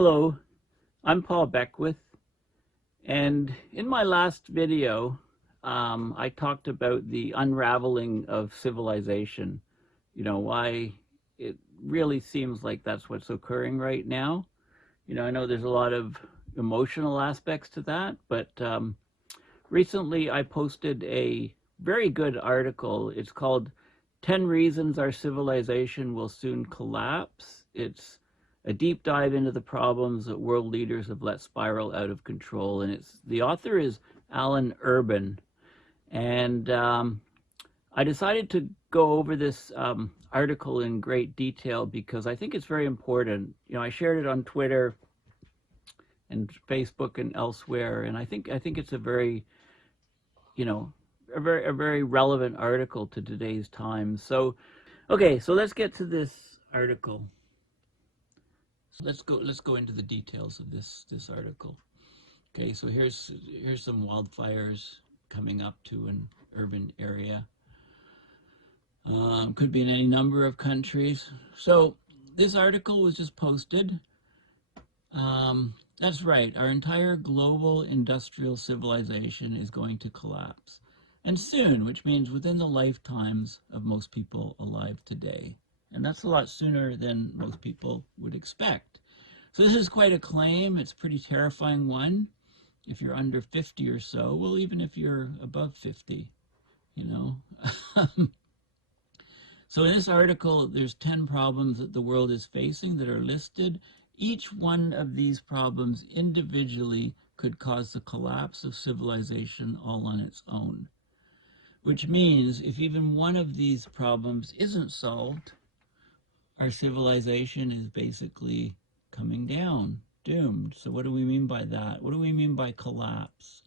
Hello, I'm Paul Beckwith, and in my last video, I talked about the unraveling of civilization. Why it really seems like that's what's occurring right now. I know there's a lot of emotional aspects to that, but recently I posted a very good article. It's called 10 Reasons Our Civilization Will Soon Collapse. It's a deep dive into the problems that world leaders have let spiral out of control. And the author is Alan Urban. And I decided to go over this article in great detail because I think it's very important. I shared it on Twitter and Facebook and elsewhere, and I think it's a very, a very relevant article to today's times. So, okay, so let's get to this article. So let's go into the details of this article. Okay, so here's some wildfires coming up to an urban area. Could be in any number of countries. So this article was just posted. That's right, our entire global industrial civilization is going to collapse. And soon, which means within the lifetimes of most people alive today. And that's a lot sooner than most people would expect. So this is quite a claim. It's a pretty terrifying one. If you're under 50 or so, well, even if you're above 50, you know. So in this article, there's 10 problems that the world is facing that are listed. Each one of these problems individually could cause the collapse of civilization all on its own. Which means if even one of these problems isn't solved, our civilization is basically coming down, doomed. So what do we mean by that? What do we mean by collapse?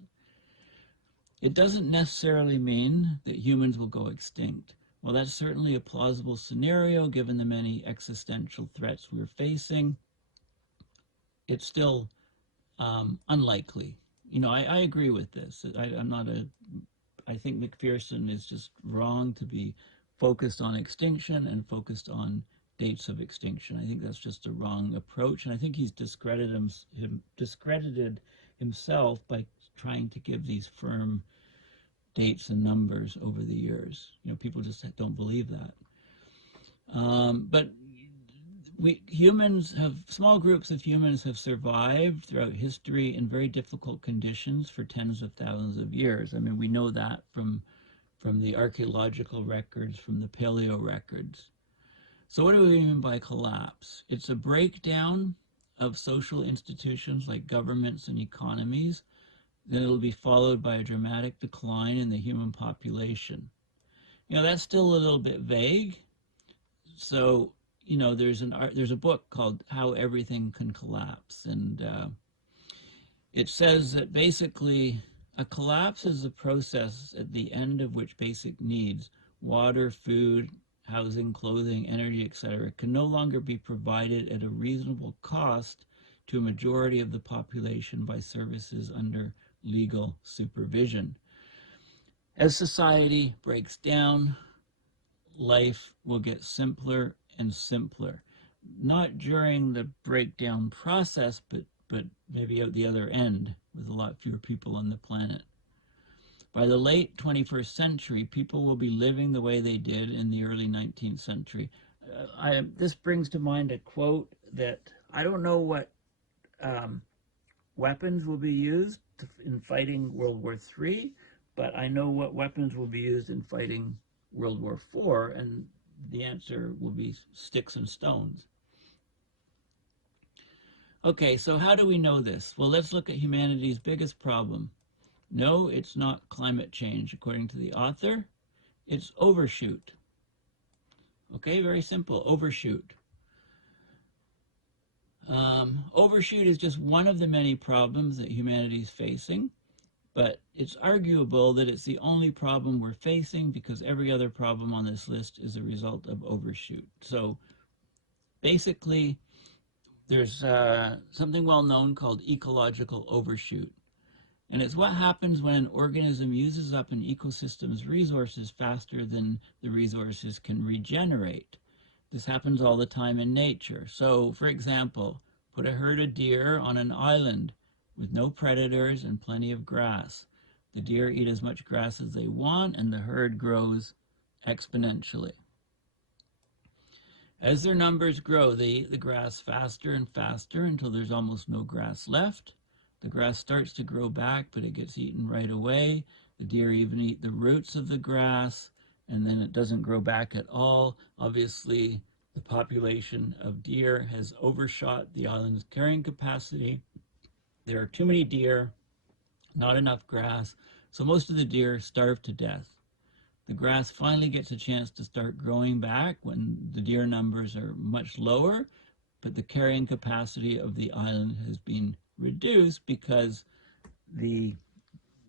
It doesn't necessarily mean that humans will go extinct. Well, that's certainly a plausible scenario given the many existential threats we're facing. It's still unlikely. I agree with this. I think McPherson is just wrong to be focused on extinction and focused on dates of extinction. I think that's just a wrong approach, and I think he's discredited himself by trying to give these firm dates and numbers over the years. People just don't believe that. But small groups of humans have survived throughout history in very difficult conditions for tens of thousands of years. I mean, we know that from the archaeological records, from the paleo records. So what do we mean by collapse? It's a breakdown of social institutions like governments and economies. Then it'll be followed by a dramatic decline in the human population. That's still a little bit vague. So, there's a book called How Everything Can Collapse. And it says that basically a collapse is a process at the end of which basic needs, water, food, housing, clothing, energy, etc., can no longer be provided at a reasonable cost to a majority of the population by services under legal supervision. As society breaks down, life will get simpler and simpler. Not during the breakdown process, but maybe at the other end with a lot fewer people on the planet. By the late 21st century, people will be living the way they did in the early 19th century. This brings to mind a quote that I don't know what weapons will be used in fighting World War III, but I know what weapons will be used in fighting World War IV, and the answer will be sticks and stones. Okay, so how do we know this? Well, let's look at humanity's biggest problem. No, it's not climate change, according to the author. It's overshoot. Okay, very simple, overshoot. Overshoot is just one of the many problems that humanity is facing, but it's arguable that it's the only problem we're facing because every other problem on this list is a result of overshoot. So basically, there's something well known called ecological overshoot. And it's what happens when an organism uses up an ecosystem's resources faster than the resources can regenerate. This happens all the time in nature. So, for example, Put a herd of deer on an island with no predators and plenty of grass. The deer eat as much grass as they want, and the herd grows exponentially. As their numbers grow, they eat the grass faster and faster until there's almost no grass left. The grass starts to grow back, but it gets eaten right away. The deer even eat the roots of the grass, and then it doesn't grow back at all. Obviously, the population of deer has overshot the island's carrying capacity. There are too many deer, not enough grass, so most of the deer starve to death. The grass finally gets a chance to start growing back when the deer numbers are much lower, but the carrying capacity of the island has been reduced because the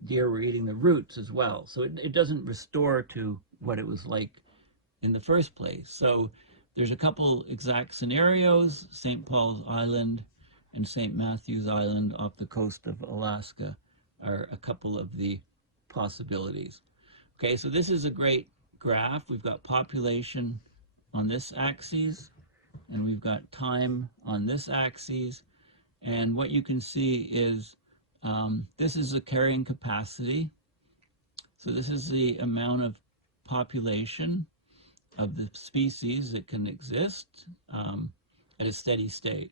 deer were eating the roots as well. So it doesn't restore to what it was like in the first place. So there's a couple exact scenarios. St. Paul's Island and St. Matthew's Island off the coast of Alaska are a couple of the possibilities. Okay, so this is a great graph. We've got population on this axis, and we've got time on this axis. And what you can see is this is the carrying capacity. So this is the amount of population of the species that can exist at a steady state,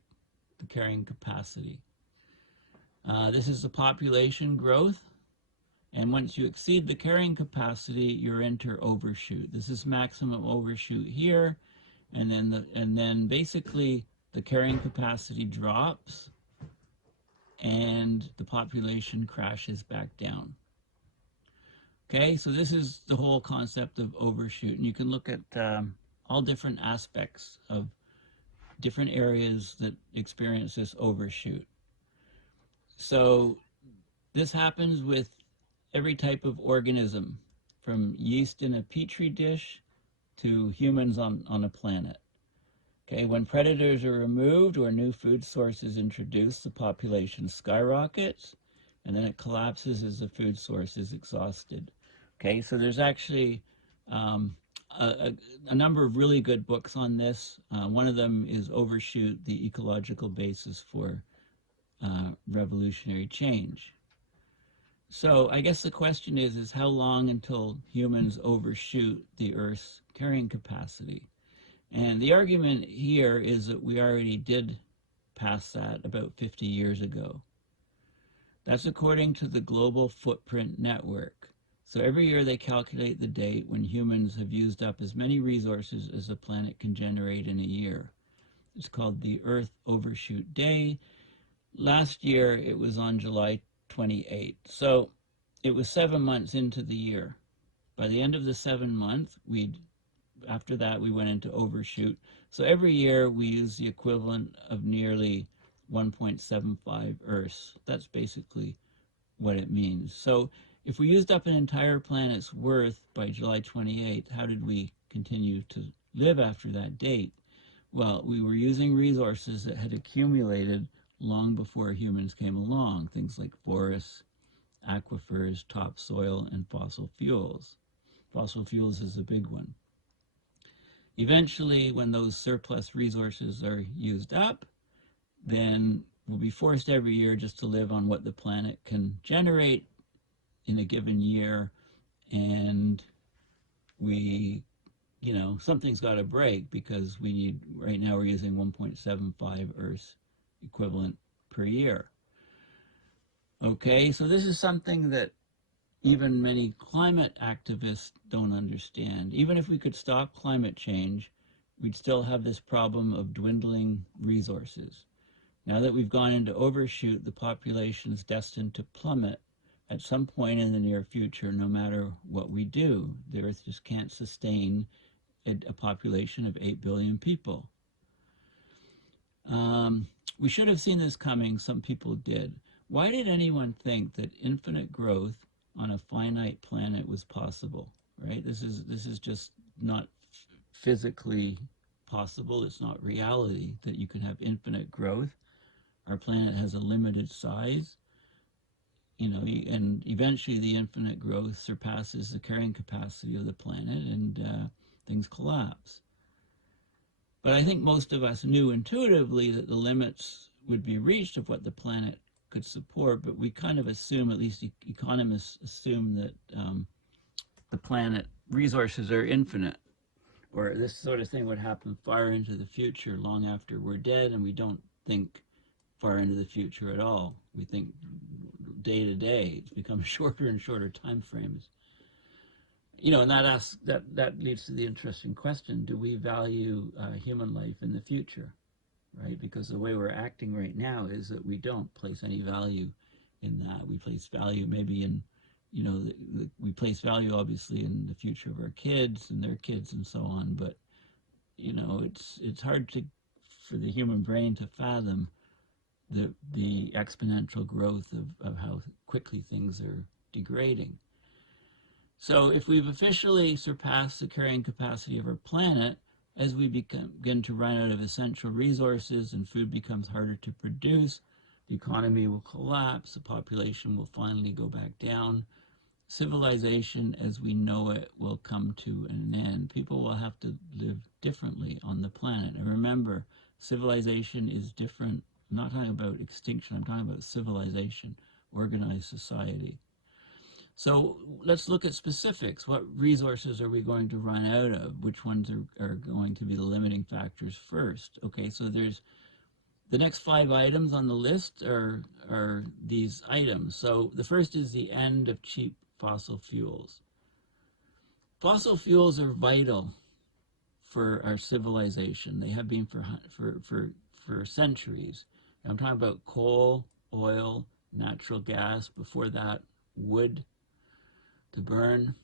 the carrying capacity. This is the population growth. And once you exceed the carrying capacity, you're into overshoot. This is maximum overshoot here. And then basically the carrying capacity drops and the population crashes back down. Okay, so this is the whole concept of overshoot. And you can look at all different aspects of different areas that experience this overshoot. So this happens with every type of organism, from yeast in a petri dish to humans on a planet. Okay, when predators are removed or new food sources introduced, the population skyrockets, and then it collapses as the food source is exhausted. Okay, so there's actually a number of really good books on this. One of them is Overshoot, the Ecological Basis for Revolutionary Change. So I guess the question is how long until humans overshoot the Earth's carrying capacity? And the argument here is that we already did pass that about 50 years ago. That's according to the Global Footprint Network. So every year they calculate the date when humans have used up as many resources as the planet can generate in a year. It's called the Earth Overshoot Day. Last year it was on July 28th. So it was 7 months into the year. By the end of the 7 months, after that we went into overshoot. So every year we use the equivalent of nearly 1.75 Earths. That's basically what it means. So if we used up an entire planet's worth by July 28th, how did we continue to live after that date? Well, we were using resources that had accumulated long before humans came along, things like forests, aquifers, topsoil, and fossil fuels. Fossil fuels is a big one. Eventually, when those surplus resources are used up, then we'll be forced every year just to live on what the planet can generate in a given year, and something's got to break because right now we're using 1.75 Earths equivalent per year. Okay, so this is something that even many climate activists don't understand. Even if we could stop climate change, we'd still have this problem of dwindling resources. Now that we've gone into overshoot, the population is destined to plummet at some point in the near future, no matter what we do. The Earth just can't sustain a population of 8 billion people. We should have seen this coming. Some people did. Why did anyone think that infinite growth on a finite planet was possible, right? This is just not physically possible. It's not reality that you can have infinite growth. Our planet has a limited size, and eventually the infinite growth surpasses the carrying capacity of the planet, and things collapse. But I think most of us knew intuitively that the limits would be reached of what the planet could support, but we kind of assume, at least economists assume, that the planet resources are infinite, or this sort of thing would happen far into the future, long after we're dead, and we don't think far into the future at all. We think day to day. It's become shorter and shorter time frames. And that leads to the interesting question: do we value human life in the future? Right? Because the way we're acting right now is that we don't place any value in that. We place value maybe in, we place value obviously in the future of our kids and their kids and so on. But it's hard for the human brain to fathom the exponential growth of how quickly things are degrading. So if we've officially surpassed the carrying capacity of our planet, as we begin to run out of essential resources and food becomes harder to produce, the economy will collapse, the population will finally go back down, civilization as we know it will come to an end. People will have to live differently on the planet. And remember, civilization is different. I'm not talking about extinction, I'm talking about civilization, organized society. So let's look at specifics. What resources are we going to run out of? Which ones are going to be the limiting factors first? Okay, so there's the next 5 items on the list are these items. So the first is the end of cheap fossil fuels. Fossil fuels are vital for our civilization. They have been for centuries. I'm talking about coal, oil, natural gas, before that, wood to burn.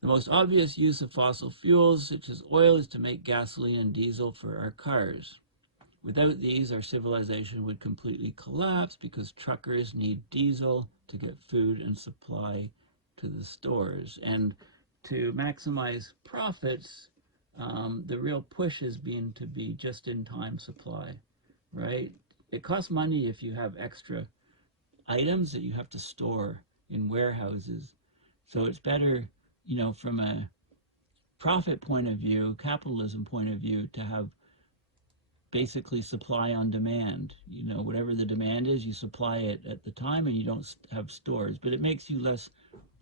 The most obvious use of fossil fuels, such as oil, is to make gasoline and diesel for our cars. Without these, our civilization would completely collapse because truckers need diesel to get food and supply to the stores. And to maximize profits, the real push has been to be just-in-time supply, right? It costs money if you have extra items that you have to store in warehouses. So it's better, from a profit point of view, capitalism point of view, to have basically supply on demand. Whatever the demand is, you supply it at the time and you don't have stores. But it makes you less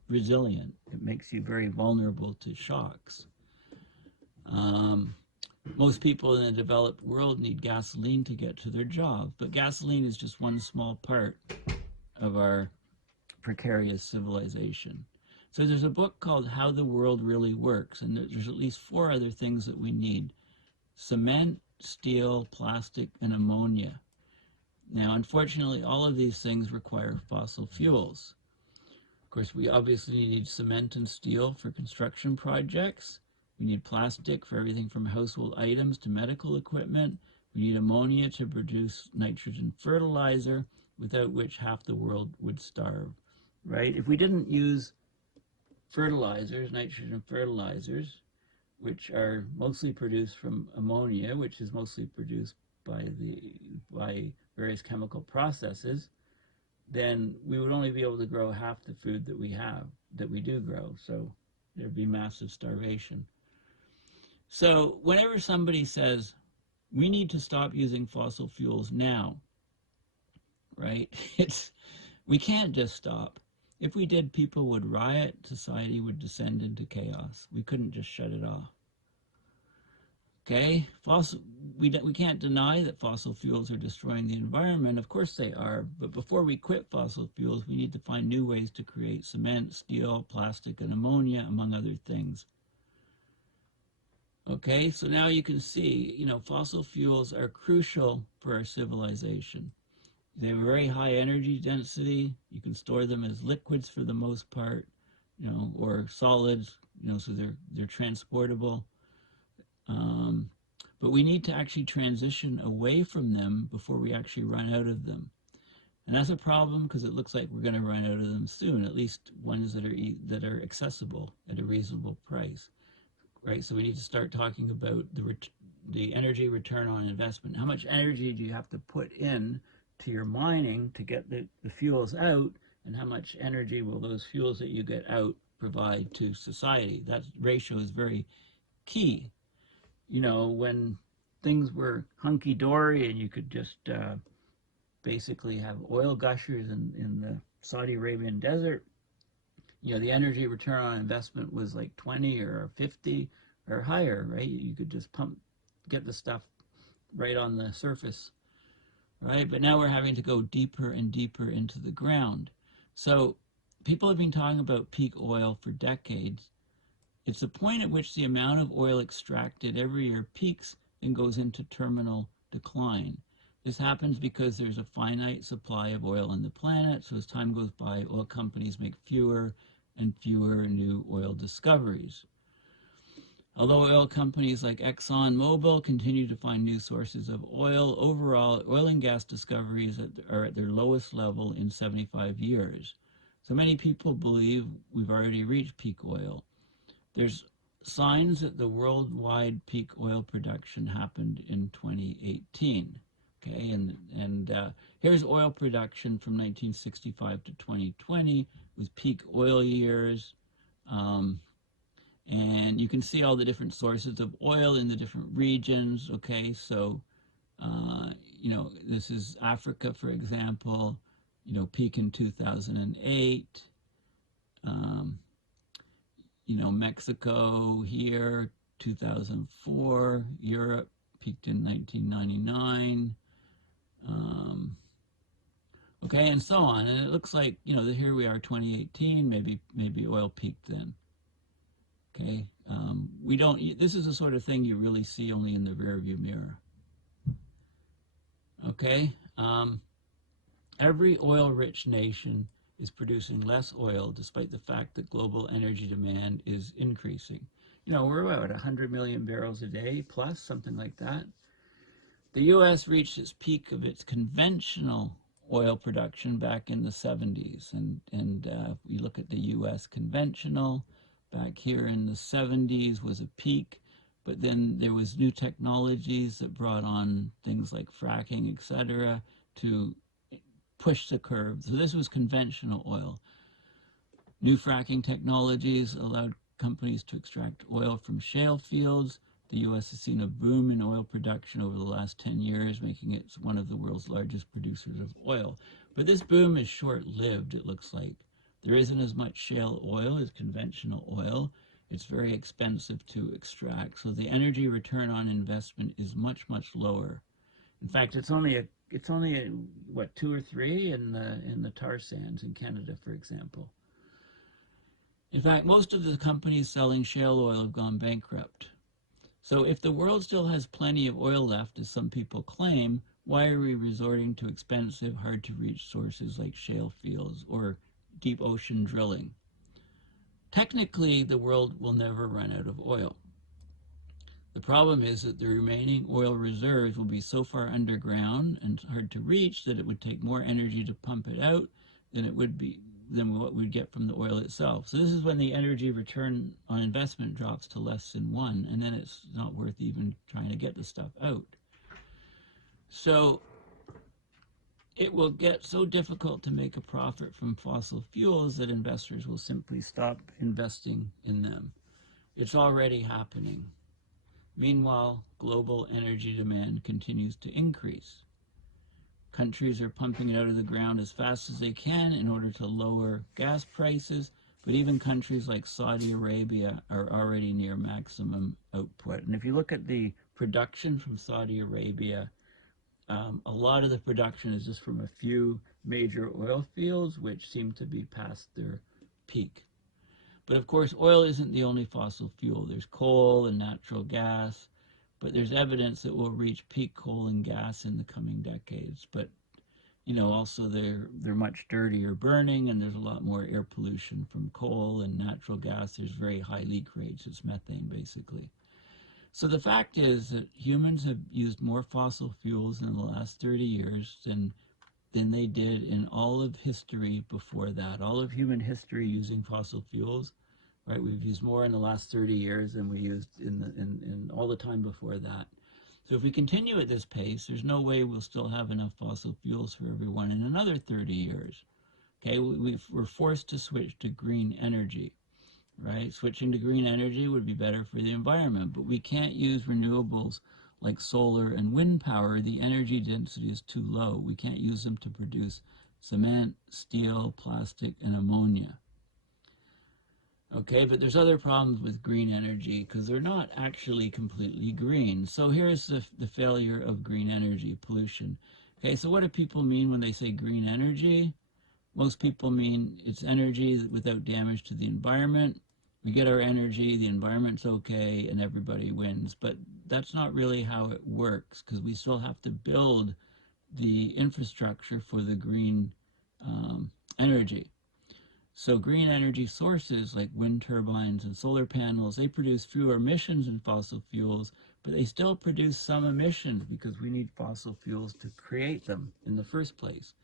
resilient. It makes you very vulnerable to shocks. Most people in the developed world need gasoline to get to their job, but gasoline is just one small part of our precarious civilization. So there's a book called How the World Really Works, and there's at least 4 other things that we need: cement, steel, plastic, and ammonia. Now, unfortunately, all of these things require fossil fuels. Of course, we obviously need cement and steel for construction projects. We need plastic for everything from household items to medical equipment. We need ammonia to produce nitrogen fertilizer, without which half the world would starve, right? If we didn't use fertilizers, nitrogen fertilizers, which are mostly produced from ammonia, which is mostly produced by various chemical processes, then we would only be able to grow half the food that we do grow. So there'd be massive starvation. So whenever somebody says, we need to stop using fossil fuels now, right? We can't just stop. If we did, people would riot, society would descend into chaos. We couldn't just shut it off. Okay, we can't deny that fossil fuels are destroying the environment. Of course they are, but before we quit fossil fuels, we need to find new ways to create cement, steel, plastic, and ammonia, among other things. Okay, so now you can see, fossil fuels are crucial for our civilization. They have a very high energy density. You can store them as liquids for the most part, or solids, so they're transportable. But we need to actually transition away from them before we actually run out of them. And that's a problem because it looks like we're going to run out of them soon, at least ones that are accessible at a reasonable price, right? So we need to start talking about the energy return on investment. How much energy do you have to put in to your mining to get the fuels out, and how much energy will those fuels that you get out provide to society? That ratio is very key. When things were hunky-dory and you could just basically have oil gushers in the Saudi Arabian desert, the energy return on investment was like 20 or 50 or higher, right? You could just get the stuff right on the surface, right? But now we're having to go deeper and deeper into the ground. So people have been talking about peak oil for decades. It's the point at which the amount of oil extracted every year peaks and goes into terminal decline. This happens because there's a finite supply of oil on the planet, so as time goes by, oil companies make fewer and fewer new oil discoveries. Although oil companies like ExxonMobil continue to find new sources of oil, overall oil and gas discoveries are at their lowest level in 75 years. So many people believe we've already reached peak oil. There's signs that the worldwide peak oil production happened in 2018. Okay, and here's oil production from 1965 to 2020 with peak oil years. And you can see all the different sources of oil in the different regions. Okay, so, this is Africa, for example, peak in 2008. Mexico here, 2004. Europe peaked in 1999. Okay, and so on. And it looks like, here we are, 2018, maybe oil peaked then. Okay, this is the sort of thing you really see only in the rearview mirror. Okay, every oil-rich nation is producing less oil despite the fact that global energy demand is increasing. We're about 100 million barrels a day plus, something like that. The U.S. reached its peak of its conventional oil production back in the 70s. And we look at the U.S. conventional, back here in the 70s was a peak, but then there was new technologies that brought on things like fracking, etc., to push the curve. So this was conventional oil. New fracking technologies allowed companies to extract oil from shale fields. The U.S. has seen a boom in oil production over the last 10 years, making it one of the world's largest producers of oil. But this boom is short-lived, it looks like. There isn't as much shale oil as conventional oil. It's very expensive to extract, so the energy return on investment is much, much lower. In fact, it's only what, 2 or 3 in the tar sands in Canada, for example. In fact, most of the companies selling shale oil have gone bankrupt. So if the world still has plenty of oil left, as some people claim, why are we resorting to expensive, hard-to-reach sources like shale fields or deep ocean drilling? Technically, the world will never run out of oil. The problem is that the remaining oil reserves will be so far underground and hard to reach that it would take more energy to pump it out than what we'd get from the oil itself. So this is when the energy return on investment drops to less than 1, and then it's not worth even trying to get the stuff out. So it will get so difficult to make a profit from fossil fuels that investors will simply stop investing in them. It's already happening. Meanwhile, global energy demand continues to increase. Countries are pumping it out of the ground as fast as they can in order to lower gas prices, but even countries like Saudi Arabia are already near maximum output. And if you look at the production from Saudi Arabia, a lot of the production is just from a few major oil fields, which seem to be past their peak. But of course, oil isn't the only fossil fuel. There's coal and natural gas, but there's evidence that we'll reach peak coal and gas in the coming decades. But, also they're much dirtier burning, and there's a lot more air pollution from coal and natural gas. There's very high leak rates. It's methane, basically. So the fact is that humans have used more fossil fuels in the last 30 years than they did in all of history before that. All of human history using fossil fuels, right? We've used more in the last 30 years than we used in all the time before that. So if we continue at this pace, there's no way we'll still have enough fossil fuels for everyone in another 30 years. Okay, we're forced to switch to green energy, right? Switching to green energy would be better for the environment, but we can't use renewables like solar and wind power, the energy density is too low. We can't use them to produce cement, steel, plastic, and ammonia. Okay, but there's other problems with green energy because they're not actually completely green. So here's the failure of green energy, pollution. Okay, so what do people mean when they say green energy? Most people mean it's energy without damage to the environment. We get our energy, the environment's okay, and everybody wins. But that's not really how it works because we still have to build the infrastructure for the green energy. So green energy sources like wind turbines and solar panels, they produce fewer emissions than fossil fuels, but they still produce some emissions because we need fossil fuels to create them in the first place.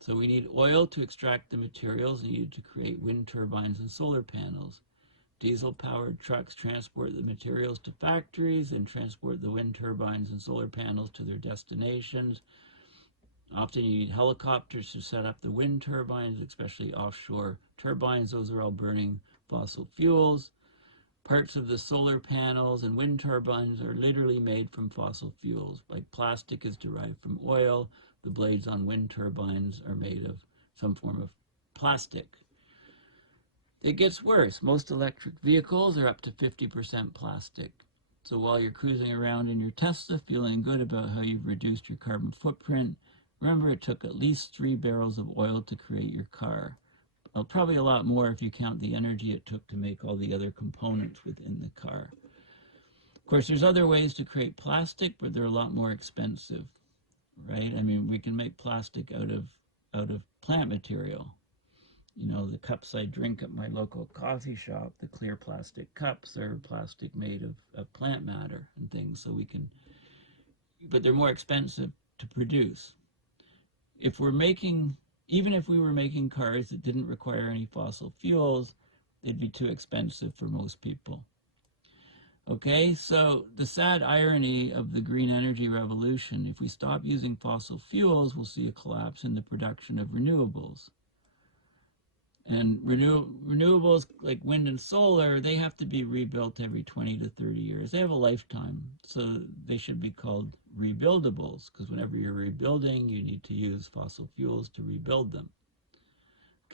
So we need oil to extract the materials needed to create wind turbines and solar panels. Diesel-powered trucks transport the materials to factories and transport the wind turbines and solar panels to their destinations. Often you need helicopters to set up the wind turbines, especially offshore turbines. Those are all burning fossil fuels. Parts of the solar panels and wind turbines are literally made from fossil fuels. Like plastic is derived from oil. The blades on wind turbines are made of some form of plastic. It gets worse. Most electric vehicles are up to 50% plastic. So while you're cruising around in your Tesla feeling good about how you've reduced your carbon footprint, remember it took at least 3 barrels of oil to create your car. Well, probably a lot more if you count the energy it took to make all the other components within the car. Of course, there's other ways to create plastic, but they're a lot more expensive, right? I mean, we can make plastic out of plant material. You know, the cups I drink at my local coffee shop, the clear plastic cups, are plastic made of plant matter and things, so we can, but they're more expensive to produce. If we're making, even if we were making cars that didn't require any fossil fuels, they'd be too expensive for most people. Okay, so the sad irony of the green energy revolution, if we stop using fossil fuels, we'll see a collapse in the production of renewables. And renewables like wind and solar, they have to be rebuilt every 20 to 30 years. They have a lifetime, so they should be called rebuildables, because whenever you're rebuilding, you need to use fossil fuels to rebuild them.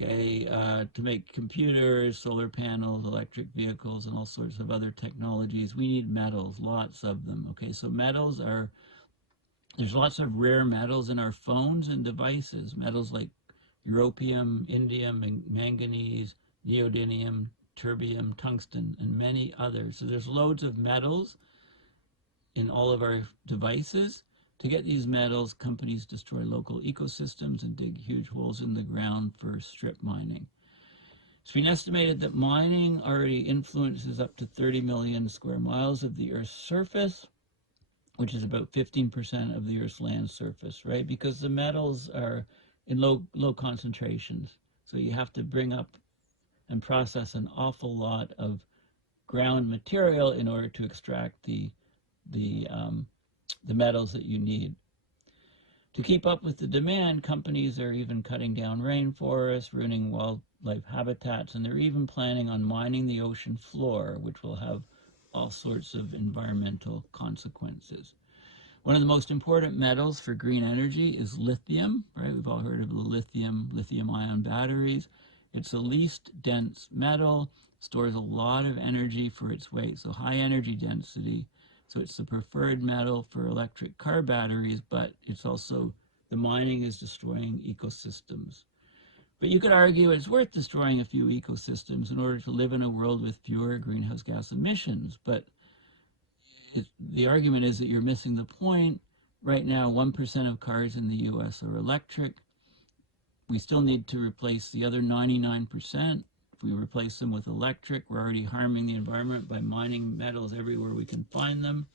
Okay, to make computers, solar panels, electric vehicles, and all sorts of other technologies, we need metals, lots of them. Okay, so metals are, there's lots of rare metals in our phones and devices, metals like europium, indium, manganese, neodymium, terbium, tungsten, and many others. So there's loads of metals in all of our devices. To get these metals, companies destroy local ecosystems and dig huge holes in the ground for strip mining. It's been estimated that mining already influences up to 30 million square miles of the Earth's surface, which is about 15% of the Earth's land surface, right? Because the metals are in low concentrations. So you have to bring up and process an awful lot of ground material in order to extract the metals that you need. To keep up with the demand, companies are even cutting down rainforests, ruining wildlife habitats, and they're even planning on mining the ocean floor, which will have all sorts of environmental consequences. One of the most important metals for green energy is lithium, right? We've all heard of the lithium-ion batteries. It's the least dense metal, stores a lot of energy for its weight, so high energy density. So it's the preferred metal for electric car batteries, but it's also, the mining is destroying ecosystems. But you could argue it's worth destroying a few ecosystems in order to live in a world with fewer greenhouse gas emissions. But the argument is that you're missing the point. Right now, 1% of cars in the US are electric. We still need to replace the other 99%. If we replace them with electric, we're already harming the environment by mining metals everywhere we can find them.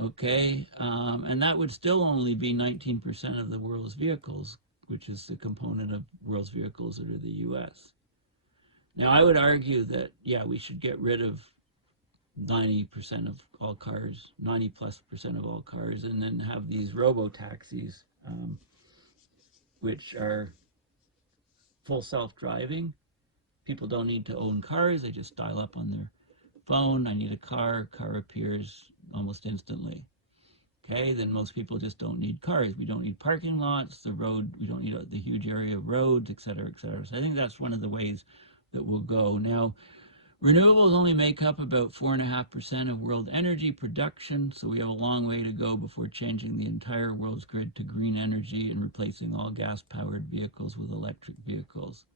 Okay, and that would still only be 19% of the world's vehicles, which is the component of world's vehicles that are the US. Now, I would argue that, yeah, we should get rid of 90% of all cars, 90+% of all cars, and then have these robo-taxis, which are full self-driving. People don't need to own cars, they just dial up on their phone, I need a car appears, almost instantly. Okay, then most people just don't need cars. We don't need parking lots, the road, we don't need the huge area of roads, et cetera, et cetera. So I think that's one of the ways that we'll go. Now, renewables only make up about 4.5% of world energy production, so we have a long way to go before changing the entire world's grid to green energy and replacing all gas-powered vehicles with electric vehicles.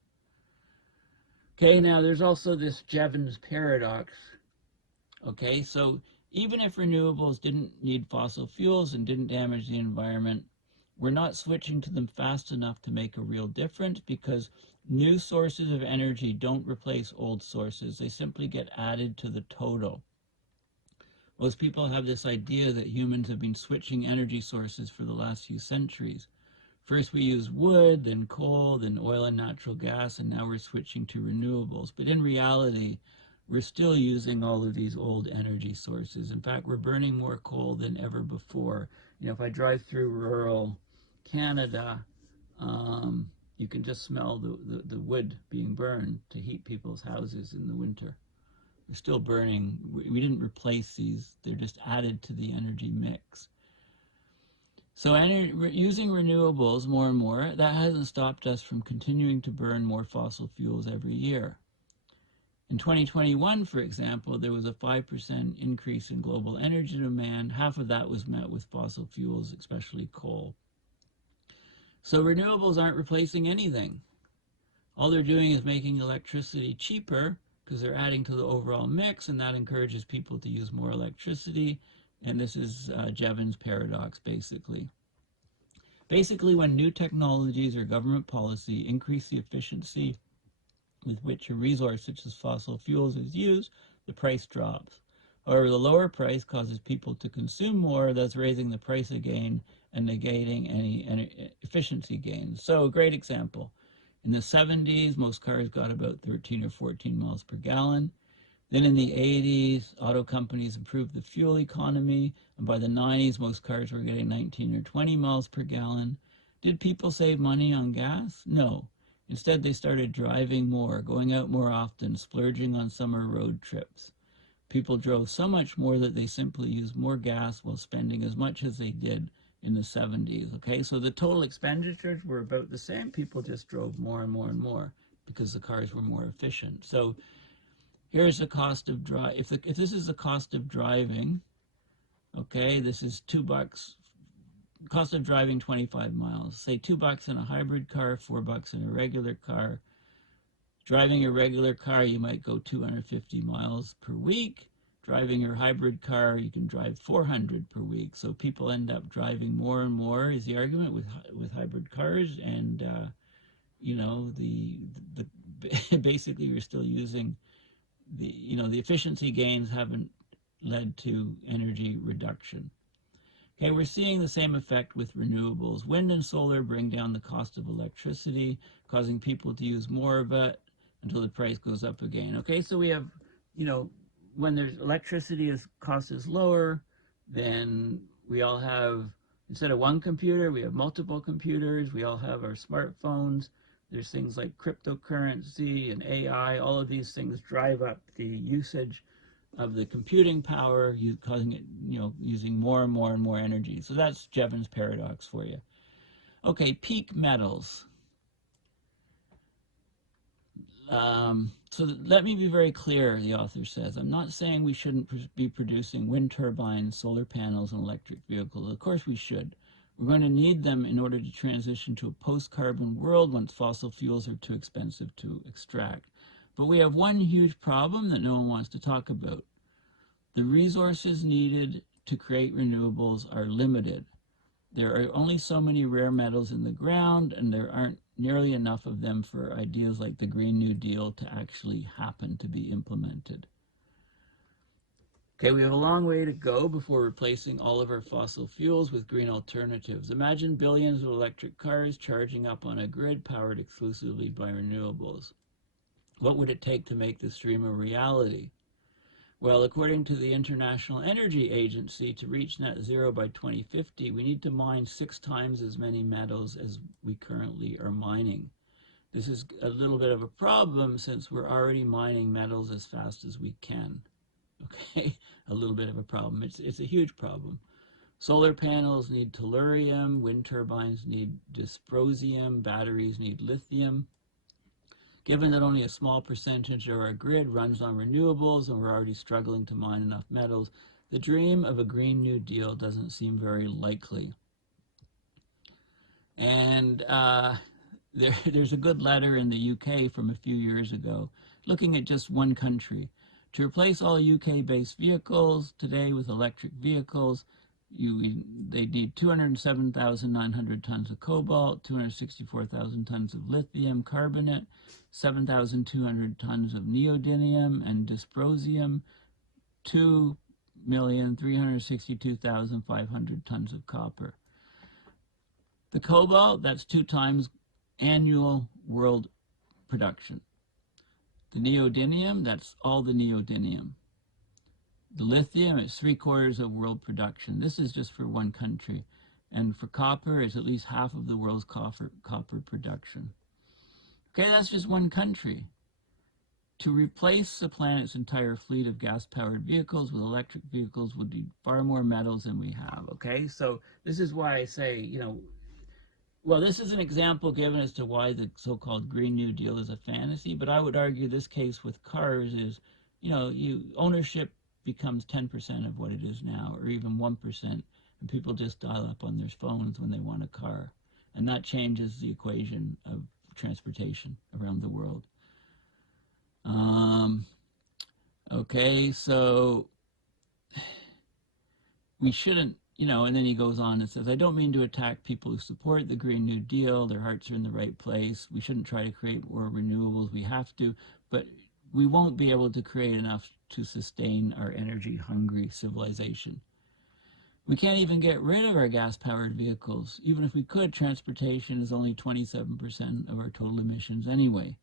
Okay, now there's also this Jevons paradox. Okay, so even if renewables didn't need fossil fuels and didn't damage the environment, we're not switching to them fast enough to make a real difference because new sources of energy don't replace old sources. They simply get added to the total. Most people have this idea that humans have been switching energy sources for the last few centuries. First we used wood, then coal, then oil and natural gas, and now we're switching to renewables. But in reality, we're still using all of these old energy sources. In fact, we're burning more coal than ever before. You know, if I drive through rural Canada, you can just smell the wood being burned to heat people's houses in the winter. We're still burning. We didn't replace these. They're just added to the energy mix. So using renewables more and more, that hasn't stopped us from continuing to burn more fossil fuels every year. In 2021, for example, there was a 5% increase in global energy demand. Half of that was met with fossil fuels, especially coal. So renewables aren't replacing anything. All they're doing is making electricity cheaper because they're adding to the overall mix, and that encourages people to use more electricity. And this is Jevons paradox, basically. Basically, when new technologies or government policy increase the efficiency with which a resource such as fossil fuels is used, the price drops. However, the lower price causes people to consume more, thus raising the price again and negating any efficiency gains. So a great example. In the 70s, most cars got about 13 or 14 miles per gallon. Then in the 80s, auto companies improved the fuel economy, and by the 90s, most cars were getting 19 or 20 miles per gallon. Did people save money on gas? No. Instead, they started driving more, going out more often, splurging on summer road trips. People drove so much more that they simply used more gas while spending as much as they did in the 70s. Okay, so the total expenditures were about the same. People just drove more and more and more because the cars were more efficient. So here's the cost of drive. If this is the cost of driving, okay, this is $2. Cost of driving 25 miles. Say $2 in a hybrid car, $4 in a regular car. Driving a regular car, you might go 250 miles per week. Driving your hybrid car, you can drive 400 per week. So people end up driving more and more is the argument with hybrid cars. And, you know, basically you're still using the efficiency gains haven't led to energy reduction. Okay, we're seeing the same effect with renewables. Wind and solar bring down the cost of electricity, causing people to use more of it until the price goes up again. Okay, so we have, when there's electricity cost is lower, then we all have, instead of one computer, we have multiple computers. We all have our smartphones. There's things like cryptocurrency and AI. All of these things drive up the usage of the computing power, causing it, using more and more and more energy. So that's Jevons paradox for you. Okay, peak metals. So let me be very clear, the author says. I'm not saying we shouldn't be producing wind turbines, solar panels, and electric vehicles. Of course we should. We're going to need them in order to transition to a post-carbon world once fossil fuels are too expensive to extract. But we have one huge problem that no one wants to talk about. The resources needed to create renewables are limited. There are only so many rare metals in the ground, and there aren't nearly enough of them for ideas like the Green New Deal to actually happen to be implemented. Okay, we have a long way to go before replacing all of our fossil fuels with green alternatives. Imagine billions of electric cars charging up on a grid powered exclusively by renewables. What would it take to make this dream a reality? Well, according to the International Energy Agency, to reach net zero by 2050, we need to mine 6 times as many metals as we currently are mining. This is a little bit of a problem since we're already mining metals as fast as we can. Okay, a little bit of a problem. It's a huge problem. Solar panels need tellurium, wind turbines need dysprosium, batteries need lithium. Given that only a small percentage of our grid runs on renewables and we're already struggling to mine enough metals, the dream of a Green New Deal doesn't seem very likely. And there's a good letter in the UK from a few years ago looking at just one country. To replace all UK-based vehicles today with electric vehicles, they need 207,900 tons of cobalt, 264,000 tons of lithium carbonate, 7,200 tons of neodymium and dysprosium, 2,362,500 tons of copper. The cobalt, that's 2 times annual world production. The neodymium, that's all the neodymium. The lithium is 3/4 of world production. This is just for one country. And for copper, it's at least half of the world's copper production. Okay, that's just one country. To replace the planet's entire fleet of gas-powered vehicles with electric vehicles would need far more metals than we have, okay? So this is why I say, well, this is an example given as to why the so-called Green New Deal is a fantasy, but I would argue this case with cars is, ownership becomes 10% of what it is now, or even 1%, and people just dial up on their phones when they want a car. And that changes the equation of transportation around the world. Okay, so we shouldn't, and then he goes on and says, I don't mean to attack people who support the Green New Deal. Their hearts are in the right place. We shouldn't try to create more renewables. We have to, but we won't be able to create enough to sustain our energy-hungry civilization. We can't even get rid of our gas-powered vehicles. Even if we could, transportation is only 27% of our total emissions anyway.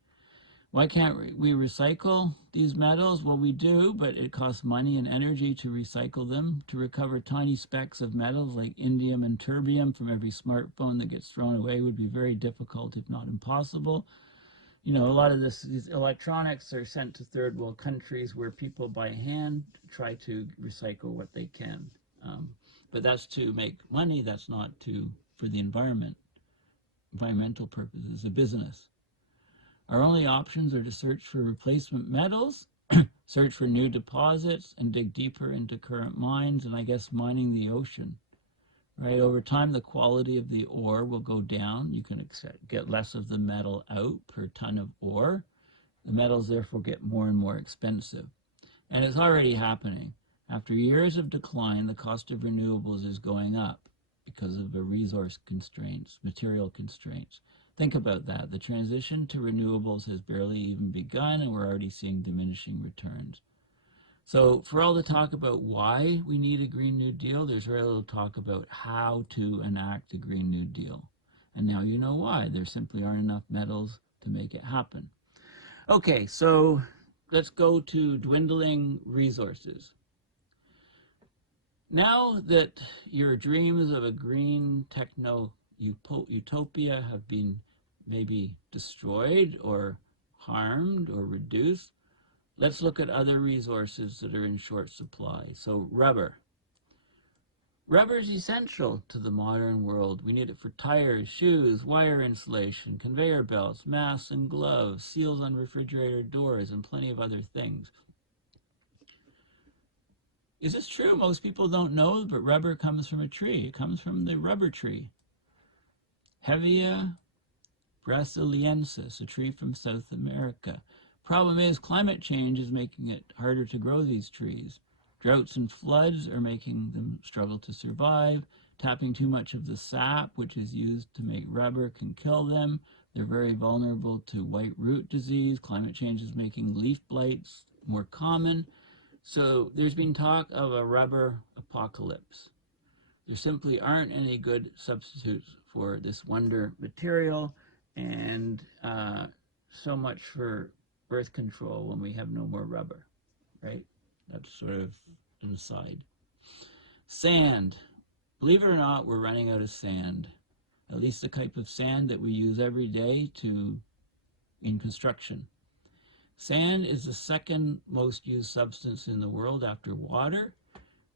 Why can't we recycle these metals? Well, we do, but it costs money and energy to recycle them. To recover tiny specks of metals like indium and terbium from every smartphone that gets thrown away would be very difficult, if not impossible. A lot of these electronics are sent to third world countries where people by hand try to recycle what they can. But that's to make money, that's not for the environmental purposes, a business. Our only options are to search for replacement metals, search for new deposits, and dig deeper into current mines, and I guess mining the ocean. Right? Over time, the quality of the ore will go down. You can get less of the metal out per ton of ore. The metals therefore get more and more expensive. And it's already happening. After years of decline, the cost of renewables is going up because of the resource constraints, material constraints. Think about that. The transition to renewables has barely even begun, and we're already seeing diminishing returns. So for all the talk about why we need a Green New Deal, there's very little talk about how to enact a Green New Deal. And now you know why. There simply aren't enough metals to make it happen. Okay, so let's go to dwindling resources. Now that your dreams of a green techno utopia have been maybe destroyed or harmed or reduced, let's look at other resources that are in short supply. So rubber. Rubber is essential to the modern world. We need it for tires, shoes, wire insulation, conveyor belts, masks and gloves, seals on refrigerator doors, and plenty of other things. Is this true? Most people don't know, but rubber comes from a tree. It comes from the rubber tree. Hevea brasiliensis, a tree from South America. Problem is, climate change is making it harder to grow these trees. Droughts and floods are making them struggle to survive. Tapping too much of the sap, which is used to make rubber, can kill them. They're very vulnerable to white root disease. Climate change is making leaf blights more common. So there's been talk of a rubber apocalypse. There simply aren't any good substitutes for this wonder material, and so much for birth control when we have no more rubber, right? That's sort of an aside. Sand. Believe it or not, we're running out of sand. At least the type of sand that we use every day in construction. Sand is the second most used substance in the world after water.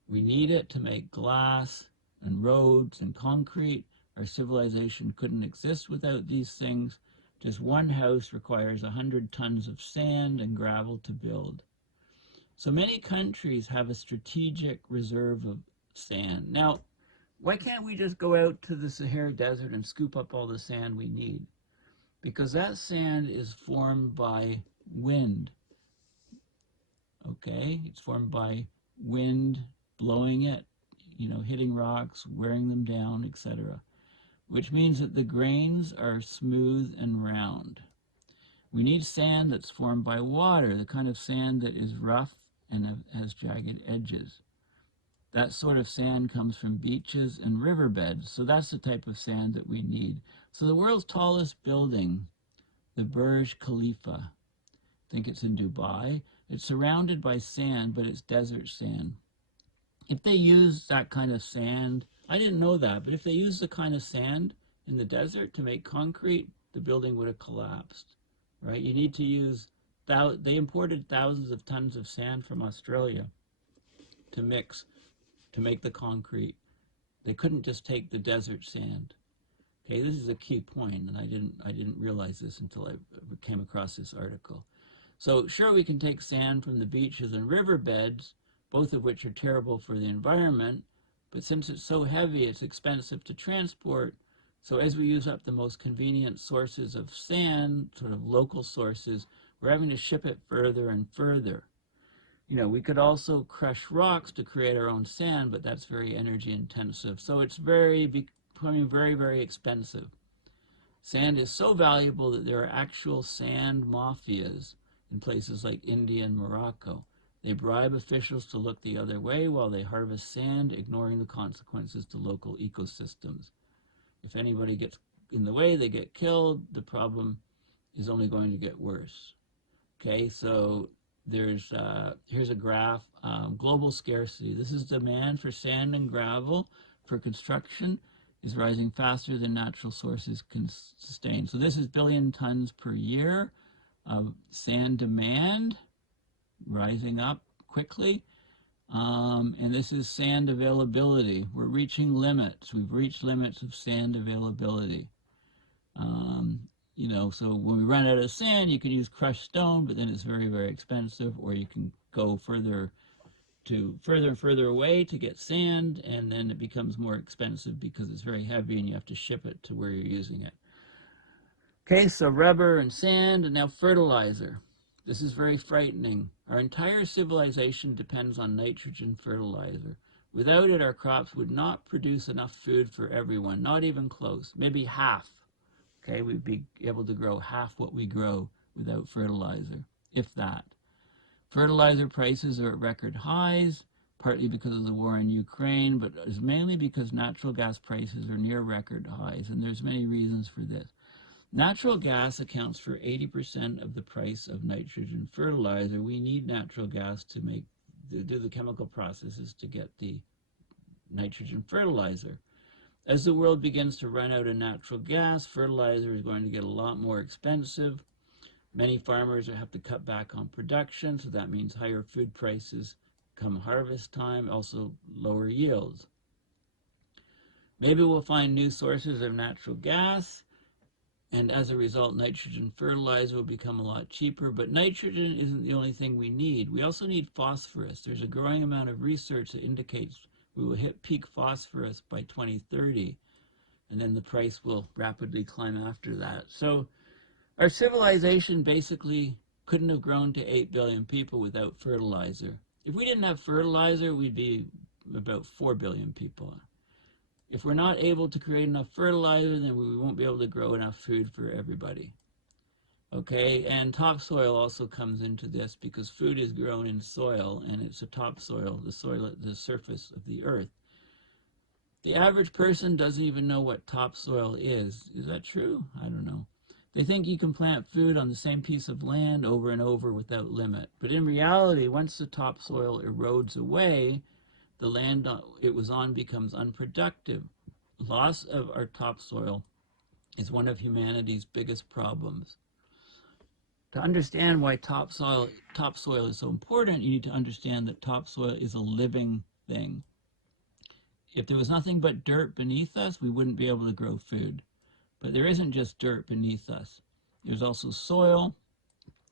We need it to make glass and roads and concrete. Our civilization couldn't exist without these things. Just one house requires 100 tons of sand and gravel to build. So many countries have a strategic reserve of sand. Now, why can't we just go out to the Sahara Desert and scoop up all the sand we need? Because that sand is formed by wind. Okay, it's formed by wind blowing it, hitting rocks, wearing them down, etc. Which means that the grains are smooth and round. We need sand that's formed by water, the kind of sand that is rough and has jagged edges. That sort of sand comes from beaches and riverbeds, so that's the type of sand that we need. So the world's tallest building, the Burj Khalifa, I think it's in Dubai, it's surrounded by sand, but it's desert sand. If they use that kind of sand, I didn't know that, but if they use the kind of sand in the desert to make concrete, the building would have collapsed, right? You need to use, they imported thousands of tons of sand from Australia to mix, to make the concrete. They couldn't just take the desert sand. Okay, this is a key point, and I didn't realize this until I came across this article. So sure, we can take sand from the beaches and riverbeds, both of which are terrible for the environment, but since it's so heavy, it's expensive to transport. So as we use up the most convenient sources of sand, sort of local sources, we're having to ship it further and further. We could also crush rocks to create our own sand, but that's very energy intensive. So it's becoming very, very expensive. Sand is so valuable that there are actual sand mafias in places like India and Morocco. They bribe officials to look the other way while they harvest sand, ignoring the consequences to local ecosystems. If anybody gets in the way, they get killed. The problem is only going to get worse. Okay, so here's a graph, global scarcity. This is demand for sand and gravel for construction is rising faster than natural sources can sustain. So this is billion tons per year of sand demand rising up quickly. And this is sand availability. We're reaching limits. We've reached limits of sand availability. So when we run out of sand, you can use crushed stone, but then it's very, very expensive, or you can go further and further away to get sand, and then it becomes more expensive because it's very heavy and you have to ship it to where you're using it. Okay, so rubber and sand, and now fertilizer. This is very frightening. Our entire civilization depends on nitrogen fertilizer. Without it, our crops would not produce enough food for everyone, not even close, maybe half. Okay, we'd be able to grow half what we grow without fertilizer, if that. Fertilizer prices are at record highs, partly because of the war in Ukraine, but it's mainly because natural gas prices are near record highs, and there's many reasons for this. Natural gas accounts for 80% of the price of nitrogen fertilizer. We need natural gas to do the chemical processes to get the nitrogen fertilizer. As the world begins to run out of natural gas, fertilizer is going to get a lot more expensive. Many farmers have to cut back on production, so that means higher food prices come harvest time, also lower yields. Maybe we'll find new sources of natural gas, and as a result, nitrogen fertilizer will become a lot cheaper, but nitrogen isn't the only thing we need. We also need phosphorus. There's a growing amount of research that indicates we will hit peak phosphorus by 2030, and then the price will rapidly climb after that. So our civilization basically couldn't have grown to 8 billion people without fertilizer. If we didn't have fertilizer, we'd be about 4 billion people. If we're not able to create enough fertilizer, then we won't be able to grow enough food for everybody. Okay, and topsoil also comes into this because food is grown in soil, and it's a topsoil, the soil at the surface of the earth. The average person doesn't even know what topsoil is. Is that true? I don't know. They think you can plant food on the same piece of land over and over without limit. But in reality, once the topsoil erodes away, the land it was on becomes unproductive. Loss of our topsoil is one of humanity's biggest problems. To understand why topsoil is so important, you need to understand that topsoil is a living thing. If there was nothing but dirt beneath us, we wouldn't be able to grow food. But there isn't just dirt beneath us. There's also soil.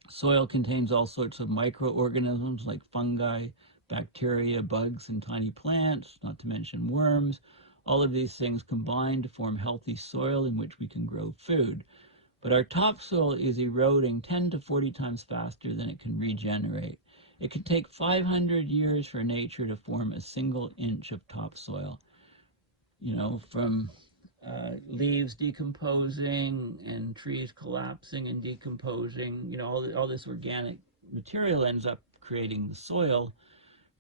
Soil contains all sorts of microorganisms like fungi, bacteria, bugs, and tiny plants, not to mention worms. All of these things combine to form healthy soil in which we can grow food. But our topsoil is eroding 10 to 40 times faster than it can regenerate. It could take 500 years for nature to form a single inch of topsoil. You know, from leaves decomposing and trees collapsing and decomposing, you know, all this organic material ends up creating the soil.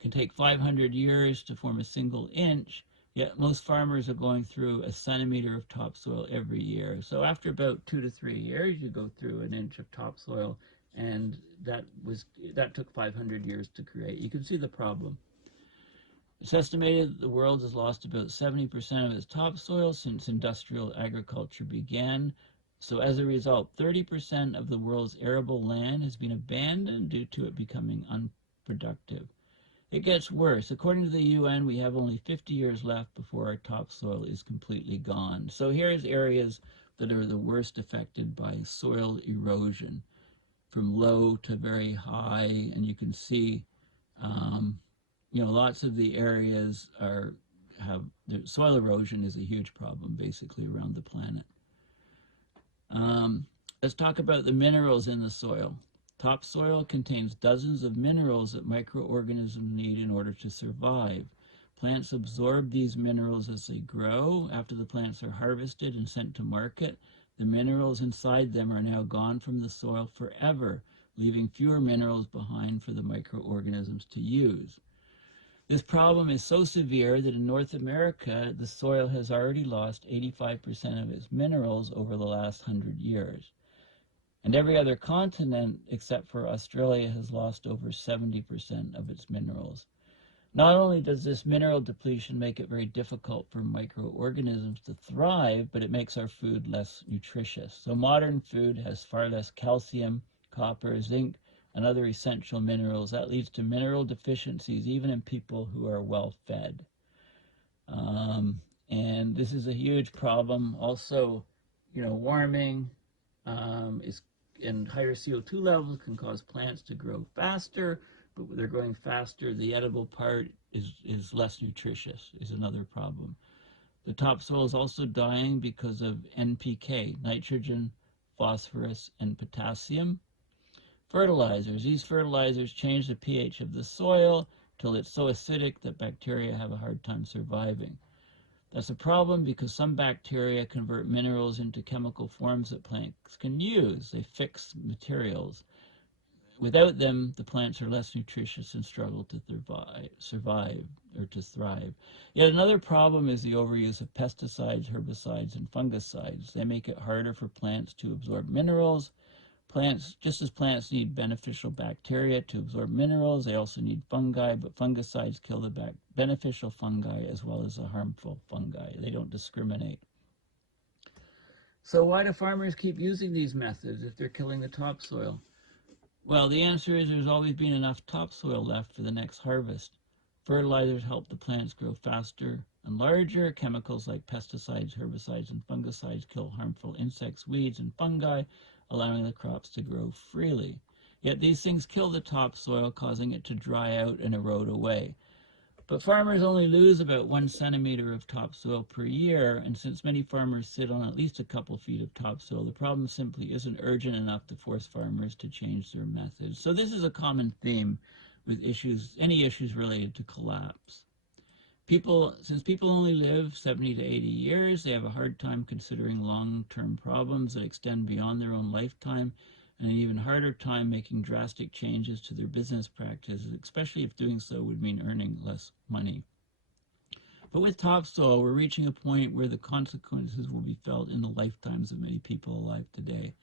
It can take 500 years to form a single inch, yet most farmers are going through a centimeter of topsoil every year. So after about 2 to 3 years, you go through an inch of topsoil, and that took 500 years to create. You can see the problem. It's estimated that the world has lost about 70% of its topsoil since industrial agriculture began. So as a result, 30% of the world's arable land has been abandoned due to it becoming unproductive. It gets worse. According to the UN, we have only 50 years left before our topsoil is completely gone. So here's areas that are the worst affected by soil erosion, from low to very high, and you can see you know, lots of the areas soil erosion is a huge problem basically around the planet. Let's talk about the minerals in the soil. Topsoil contains dozens of minerals that microorganisms need in order to survive. Plants absorb these minerals as they grow. After the plants are harvested and sent to market, the minerals inside them are now gone from the soil forever, leaving fewer minerals behind for the microorganisms to use. This problem is so severe that in North America, the soil has already lost 85% of its minerals over the last 100 years. And every other continent, except for Australia, has lost over 70% of its minerals. Not only does this mineral depletion make it very difficult for microorganisms to thrive, but it makes our food less nutritious. So modern food has far less calcium, copper, zinc, and other essential minerals. That leads to mineral deficiencies even in people who are well fed. And this is a huge problem. Also, you know, warming and higher CO2 levels can cause plants to grow faster, but when they're growing faster, the edible part is less nutritious, is another problem. The topsoil is also dying because of NPK, nitrogen, phosphorus, and potassium. Fertilizers. These fertilizers change the pH of the soil till it's so acidic that bacteria have a hard time surviving. That's a problem because some bacteria convert minerals into chemical forms that plants can use. They fix materials. Without them, the plants are less nutritious and struggle to survive or to thrive. Yet another problem is the overuse of pesticides, herbicides, and fungicides. They make it harder for plants to absorb minerals. Plants, just as plants need beneficial bacteria to absorb minerals, they also need fungi, but fungicides kill the beneficial fungi as well as the harmful fungi. They don't discriminate. So why do farmers keep using these methods if they're killing the topsoil? Well, the answer is there's always been enough topsoil left for the next harvest. Fertilizers help the plants grow faster and larger. Chemicals like pesticides, herbicides, and fungicides kill harmful insects, weeds, and fungi, allowing the crops to grow freely. Yet these things kill the topsoil, causing it to dry out and erode away. But farmers only lose about 1 centimeter of topsoil per year, and since many farmers sit on at least a couple feet of topsoil, the problem simply isn't urgent enough to force farmers to change their methods. So this is a common theme with any issues related to collapse. Since people only live 70 to 80 years, they have a hard time considering long-term problems that extend beyond their own lifetime, and an even harder time making drastic changes to their business practices, especially if doing so would mean earning less money. But with topsoil, we're reaching a point where the consequences will be felt in the lifetimes of many people alive today.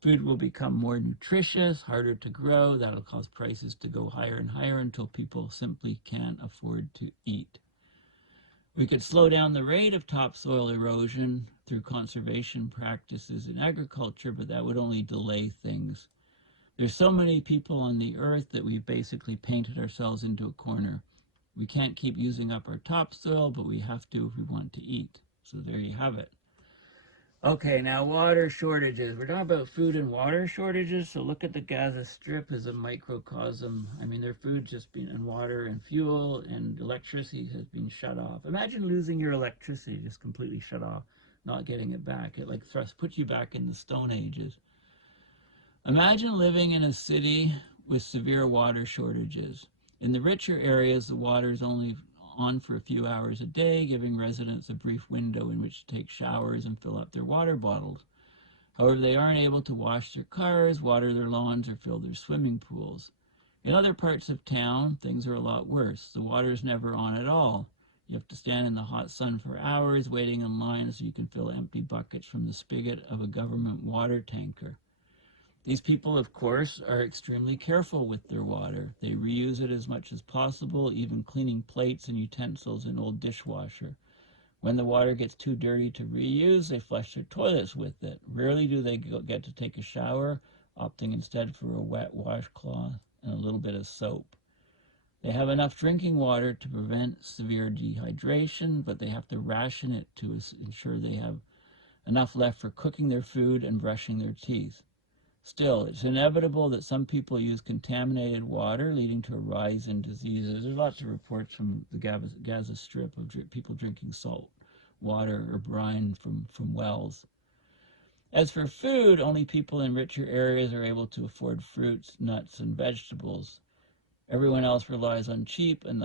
Food will become more nutritious, harder to grow. That'll cause prices to go higher and higher until people simply can't afford to eat. We could slow down the rate of topsoil erosion through conservation practices in agriculture, but that would only delay things. There's so many people on the earth that we've basically painted ourselves into a corner. We can't keep using up our topsoil, but we have to if we want to eat. So there you have it. Okay, now water shortages. We're talking about food and water shortages. So look at the Gaza Strip as a microcosm. I mean, their food's just been, and water and fuel and electricity has been shut off. Imagine losing your electricity, just completely shut off, not getting it back. It like puts you back in the Stone Ages. Imagine living in a city with severe water shortages. In the richer areas, the water is only on for a few hours a day, giving residents a brief window in which to take showers and fill up their water bottles. However, they aren't able to wash their cars, water their lawns, or fill their swimming pools. In other parts of town, things are a lot worse. The water is never on at all. You have to stand in the hot sun for hours, waiting in line so you can fill empty buckets from the spigot of a government water tanker. These people, of course, are extremely careful with their water. They reuse it as much as possible, even cleaning plates and utensils in old dishwasher. When the water gets too dirty to reuse, they flush their toilets with it. Rarely do they get to take a shower, opting instead for a wet washcloth and a little bit of soap. They have enough drinking water to prevent severe dehydration, but they have to ration it to ensure they have enough left for cooking their food and brushing their teeth. Still, it's inevitable that some people use contaminated water, leading to a rise in diseases. There's lots of reports from the Gaza Strip of people drinking salt water or brine from wells. As for food, only people in richer areas are able to afford fruits, nuts, and vegetables. Everyone else relies on cheap and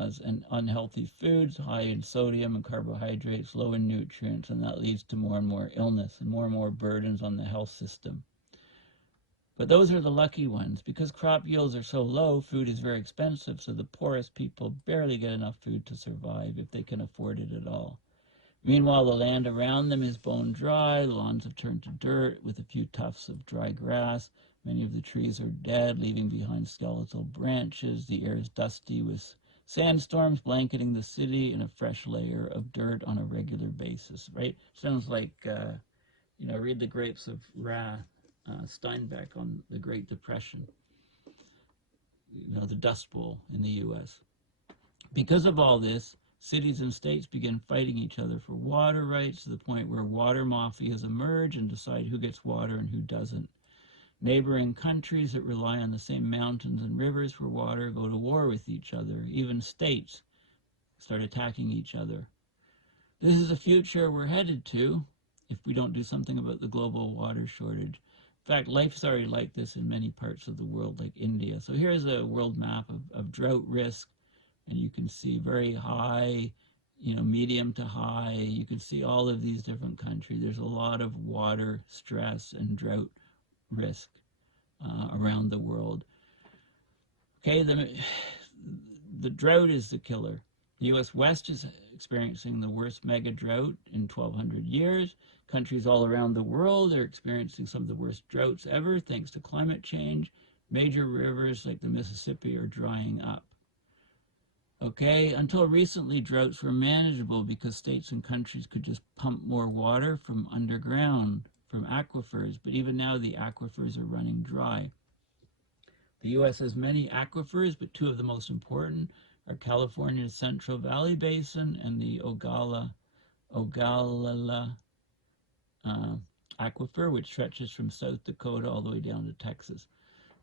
unhealthy foods, high in sodium and carbohydrates, low in nutrients, and that leads to more illness and more burdens on the health system. But those are the lucky ones. Because crop yields are so low, food is very expensive, so the poorest people barely get enough food to survive if they can afford it at all. Meanwhile, the land around them is bone dry, the lawns have turned to dirt with a few tufts of dry grass. Many of the trees are dead, leaving behind skeletal branches. The air is dusty with sandstorms blanketing the city and a fresh layer of dirt on a regular basis, right? Sounds like, read The Grapes of Wrath. Steinbeck on the Great Depression, the Dust Bowl in the U.S. Because of all this, cities and states begin fighting each other for water rights to the point where water mafias emerge and decide who gets water and who doesn't. Neighboring countries that rely on the same mountains and rivers for water go to war with each other. Even states start attacking each other. This is the future we're headed to if we don't do something about the global water shortage. In fact, life's already like this in many parts of the world, like India. So here's a world map of drought risk, and you can see very high, medium to high. You can see all of these different countries. There's a lot of water stress and drought risk around the world. Okay, the drought is the killer. The U.S. West is experiencing the worst mega drought in 1,200 years. Countries all around the world are experiencing some of the worst droughts ever thanks to climate change. Major rivers like the Mississippi are drying up. Okay, until recently, droughts were manageable because states and countries could just pump more water from underground, from aquifers, but even now the aquifers are running dry. The U.S. has many aquifers, but two of the most important are California's Central Valley Basin and the Ogallala aquifer, which stretches from South Dakota all the way down to Texas.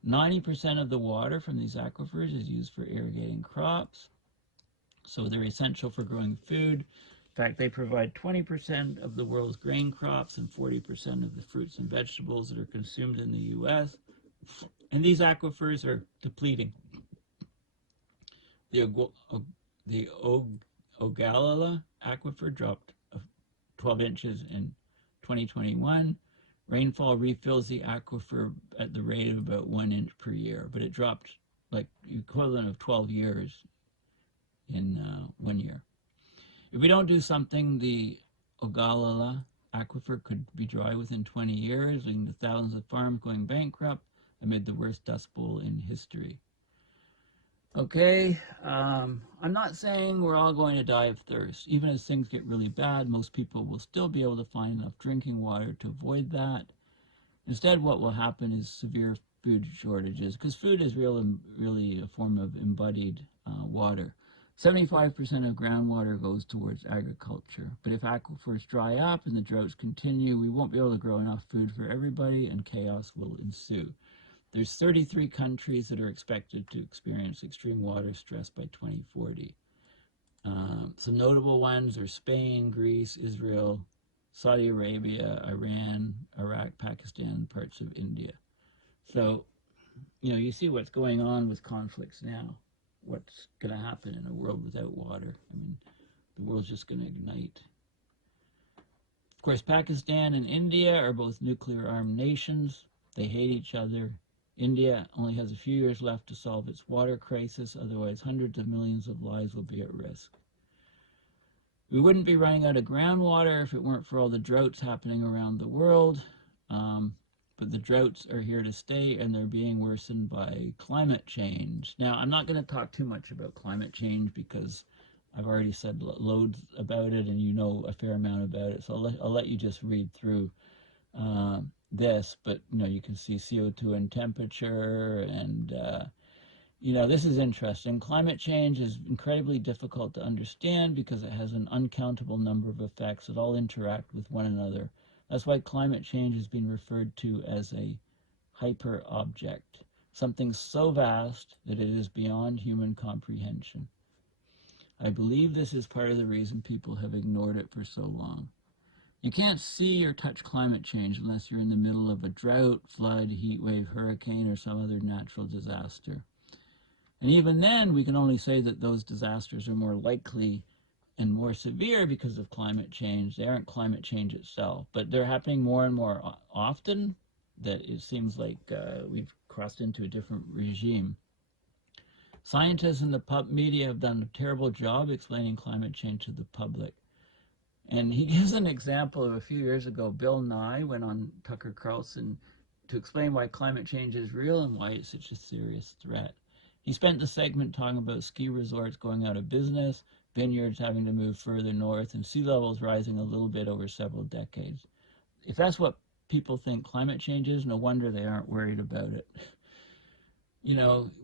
90% of the water from these aquifers is used for irrigating crops, so they're essential for growing food. In fact, they provide 20% of the world's grain crops and 40% of the fruits and vegetables that are consumed in the U.S., and these aquifers are depleting. The Ogallala aquifer dropped 12 inches in 2021. Rainfall refills the aquifer at the rate of about 1 inch per year, but it dropped like the equivalent of 12 years in 1 year. If we don't do something, the Ogallala aquifer could be dry within 20 years, leading to thousands of farms going bankrupt amid the worst dust bowl in history. Okay, I'm not saying we're all going to die of thirst. Even as things get really bad, most people will still be able to find enough drinking water to avoid that. Instead, what will happen is severe food shortages, because food is really a form of embodied water. 75% of groundwater goes towards agriculture. But if aquifers dry up and the droughts continue, we won't be able to grow enough food for everybody, and chaos will ensue. There's 33 countries that are expected to experience extreme water stress by 2040. Some notable ones are Spain, Greece, Israel, Saudi Arabia, Iran, Iraq, Pakistan, parts of India. So, you see what's going on with conflicts now. What's going to happen in a world without water? I mean, the world's just going to ignite. Of course, Pakistan and India are both nuclear-armed nations. They hate each other. India only has a few years left to solve its water crisis, otherwise hundreds of millions of lives will be at risk. We wouldn't be running out of groundwater if it weren't for all the droughts happening around the world. But the droughts are here to stay, and they're being worsened by climate change. Now, I'm not going to talk too much about climate change because I've already said loads about it, and you know a fair amount about it. So I'll let you just read through this. But you can see CO2 and temperature, and this is interesting. Climate change is incredibly difficult to understand because it has an uncountable number of effects that all interact with one another. That's why climate change has been referred to as a hyper-object, something so vast that it is beyond human comprehension. I believe this is part of the reason people have ignored it for so long. You can't see or touch climate change unless you're in the middle of a drought, flood, heat wave, hurricane, or some other natural disaster. And even then, we can only say that those disasters are more likely and more severe because of climate change. They aren't climate change itself, but they're happening more and more often that it seems like we've crossed into a different regime. Scientists and the media have done a terrible job explaining climate change to the public. And he gives an example of a few years ago, Bill Nye went on Tucker Carlson to explain why climate change is real and why it's such a serious threat. He spent the segment talking about ski resorts going out of business, vineyards having to move further north, and sea levels rising a little bit over several decades. If that's what people think climate change is, no wonder they aren't worried about it.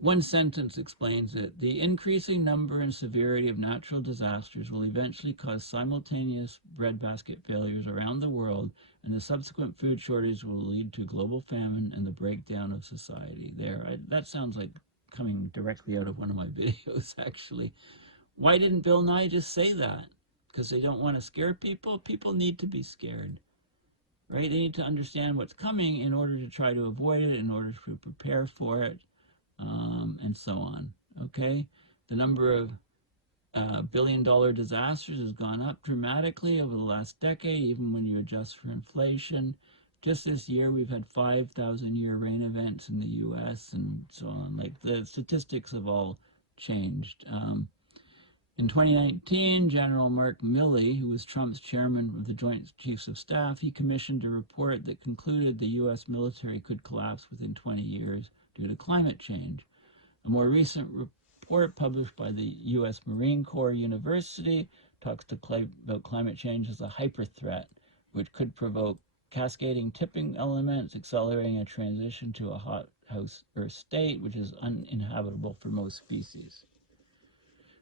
One sentence explains it. The increasing number and severity of natural disasters will eventually cause simultaneous breadbasket failures around the world, and the subsequent food shortage will lead to global famine and the breakdown of society. That sounds like coming directly out of one of my videos, actually. Why didn't Bill Nye just say that? Because they don't want to scare people? People need to be scared, right? They need to understand what's coming in order to try to avoid it, in order to prepare for it, and so on, okay? The number of billion-dollar disasters has gone up dramatically over the last decade, even when you adjust for inflation. Just this year, we've had 5,000-year rain events in the U.S. and so on. Like, the statistics have all changed. In 2019, General Mark Milley, who was Trump's chairman of the Joint Chiefs of Staff, he commissioned a report that concluded the U.S. military could collapse within 20 years due to climate change. A more recent report published by the U.S. Marine Corps University talks about climate change as a hyper threat, which could provoke cascading tipping elements, accelerating a transition to a hot house Earth state, which is uninhabitable for most species.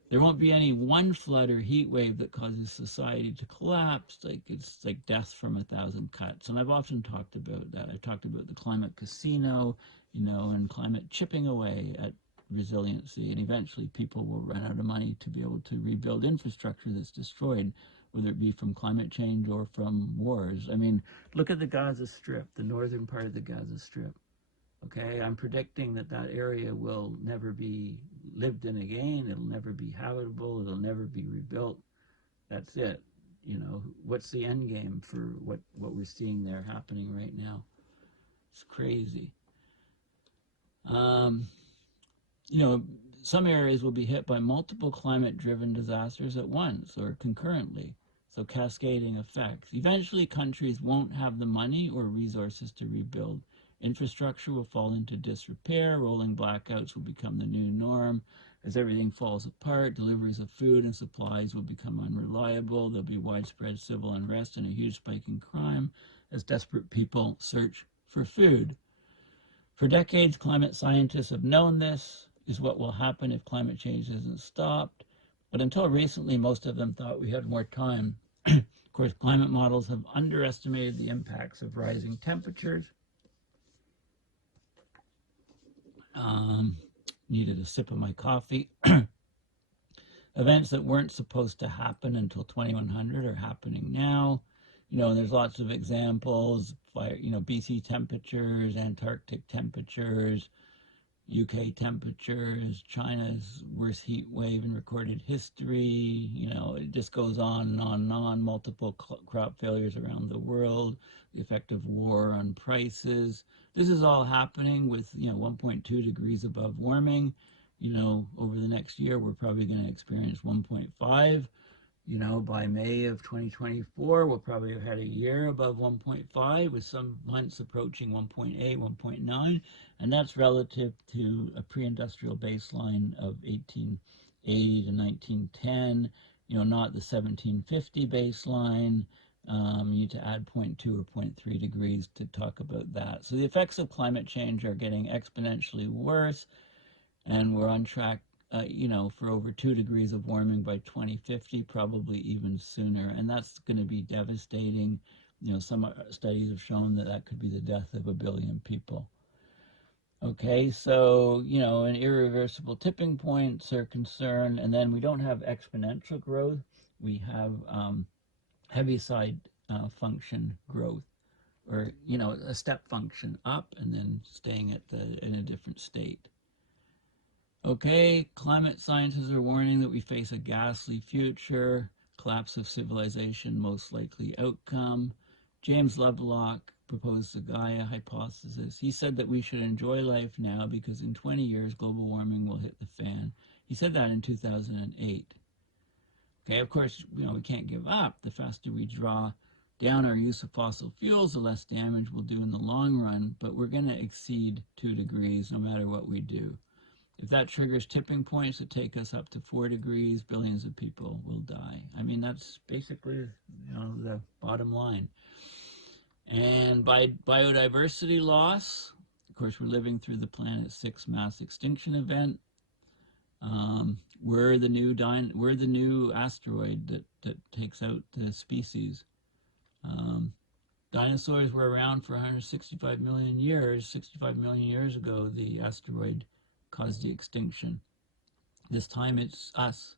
There won't be any one flood or heat wave that causes society to collapse. It's like death from 1,000 cuts. And I've often talked about that. I've talked about the climate casino, and climate chipping away at resiliency. And eventually people will run out of money to be able to rebuild infrastructure that's destroyed, whether it be from climate change or from wars. I mean, look at the Gaza Strip, the northern part of the Gaza Strip. Okay, I'm predicting that area will never be lived in again. It'll never be habitable. It'll never be rebuilt. That's it. What's the end game for what we're seeing there happening right now? It's crazy. Some areas will be hit by multiple climate-driven disasters at once or concurrently, so cascading effects. Eventually, countries won't have the money or resources to rebuild. Infrastructure will fall into disrepair, rolling blackouts will become the new norm. As everything falls apart, deliveries of food and supplies will become unreliable. There'll be widespread civil unrest and a huge spike in crime as desperate people search for food. For decades, climate scientists have known this is what will happen if climate change isn't stopped. But until recently, most of them thought we had more time. Of course, climate models have underestimated the impacts of rising temperatures. Needed a sip of my coffee. Events that weren't supposed to happen until 2100 are happening now. And there's lots of examples, BC temperatures, Antarctic temperatures, UK temperatures, China's worst heat wave in recorded history. It just goes on and on and on. Multiple crop failures around the world, the effect of war on prices. This is all happening with 1.2 degrees above warming. Over the next year, we're probably going to experience 1.5. By May of 2024, we'll probably have had a year above 1.5, with some months approaching 1.8, 1.9, and that's relative to a pre-industrial baseline of 1880 to 1910, not the 1750 baseline. You need to add 0.2 or 0.3 degrees to talk about that. So the effects of climate change are getting exponentially worse, and we're on track for over 2 degrees of warming by 2050, probably even sooner. And that's going to be devastating. Some studies have shown that that could be the death of 1 billion people. Okay, so, an irreversible tipping points are concerned. And then we don't have exponential growth. We have Heaviside function growth, or, a step function up and then staying in a different state. Okay, climate scientists are warning that we face a ghastly future, collapse of civilization, most likely outcome. James Lovelock proposed the Gaia hypothesis. He said that we should enjoy life now because in 20 years, global warming will hit the fan. He said that in 2008. Okay, of course, we can't give up. The faster we draw down our use of fossil fuels, the less damage we'll do in the long run, but we're going to exceed 2 degrees no matter what we do. If that triggers tipping points that take us up to 4 degrees, billions of people will die. I mean, that's basically, the bottom line. And by biodiversity loss, of course, we're living through the planet's 6th mass extinction event. We're the new asteroid that takes out the species. Dinosaurs were around for 165 million years. 65 million years ago, the asteroid caused the extinction. This time it's us.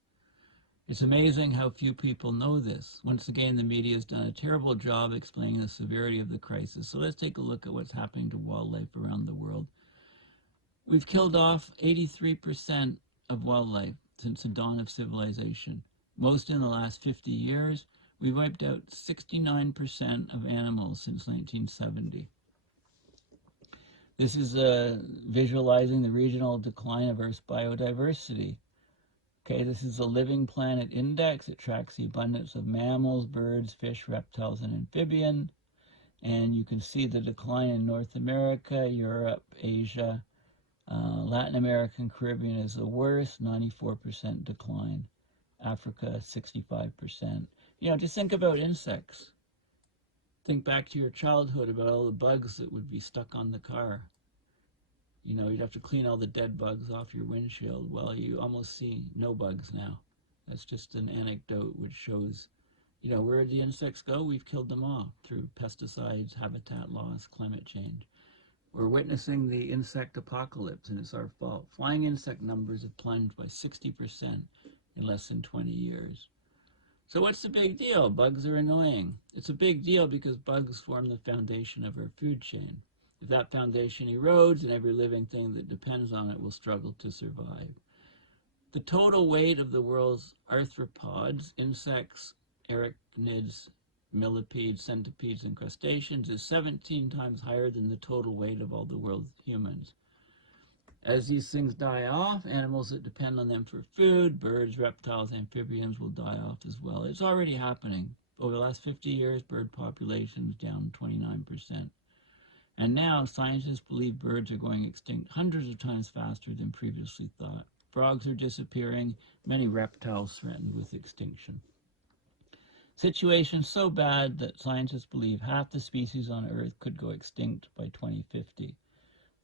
It's amazing how few people know this. Once again, the media has done a terrible job explaining the severity of the crisis. So let's take a look at what's happening to wildlife around the world. We've killed off 83% of wildlife since the dawn of civilization. Most in the last 50 years. We've wiped out 69% of animals since 1970. This is visualizing the regional decline of Earth's biodiversity. Okay, this is a Living Planet Index. It tracks the abundance of mammals, birds, fish, reptiles, and amphibians. And you can see the decline in North America, Europe, Asia, Latin America, and Caribbean is the worst, 94% decline. Africa, 65%. Just think about insects. Think back to your childhood about all the bugs that would be stuck on the car. You'd have to clean all the dead bugs off your windshield. Well, you almost see no bugs now. That's just an anecdote which shows, where the insects go, we've killed them all through pesticides, habitat loss, climate change. We're witnessing the insect apocalypse, and it's our fault. Flying insect numbers have plunged by 60% in less than 20 years. So what's the big deal? Bugs are annoying. It's a big deal because bugs form the foundation of our food chain. If that foundation erodes, and every living thing that depends on it will struggle to survive. The total weight of the world's arthropods, insects, arachnids, millipedes, centipedes, and crustaceans is 17 times higher than the total weight of all the world's humans. As these things die off, animals that depend on them for food, birds, reptiles, amphibians will die off as well. It's already happening. Over the last 50 years, bird populations down 29%. And now scientists believe birds are going extinct hundreds of times faster than previously thought. Frogs are disappearing, many reptiles threatened with extinction. Situation so bad that scientists believe half the species on Earth could go extinct by 2050.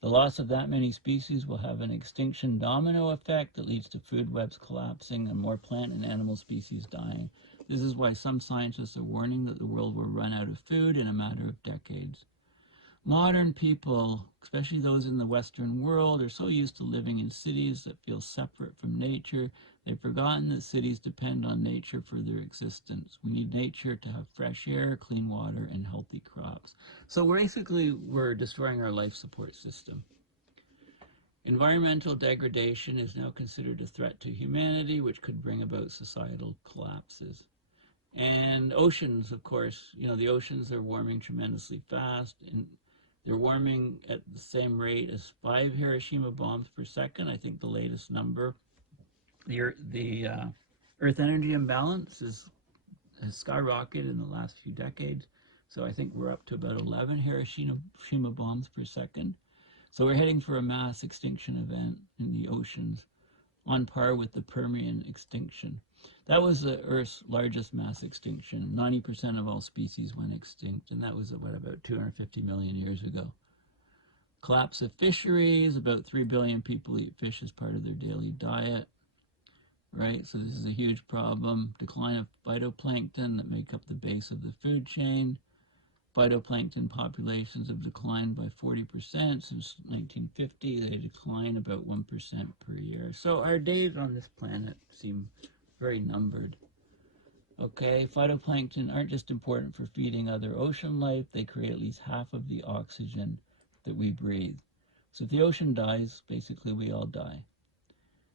The loss of that many species will have an extinction domino effect that leads to food webs collapsing and more plant and animal species dying. This is why some scientists are warning that the world will run out of food in a matter of decades. Modern people, especially those in the Western world, are so used to living in cities that feel separate from nature, they've forgotten that cities depend on nature for their existence. We need nature to have fresh air, clean water, and healthy crops. So basically, we're destroying our life support system. Environmental degradation is now considered a threat to humanity, which could bring about societal collapses. And oceans, of course, the oceans are warming tremendously fast, and they're warming at the same rate as 5 Hiroshima bombs per second, I think the latest number. The Earth energy imbalance has skyrocketed in the last few decades. So I think we're up to about 11 Hiroshima bombs per second. So we're heading for a mass extinction event in the oceans on par with the Permian extinction. That was the Earth's largest mass extinction. 90% of all species went extinct, and that was, about 250 million years ago. Collapse of fisheries, about 3 billion people eat fish as part of their daily diet, right? So this is a huge problem. Decline of phytoplankton that make up the base of the food chain. Phytoplankton populations have declined by 40% since 1950. They decline about 1% per year. So our days on this planet seem very numbered. Okay, phytoplankton aren't just important for feeding other ocean life, they create at least half of the oxygen that we breathe. So if the ocean dies, basically we all die.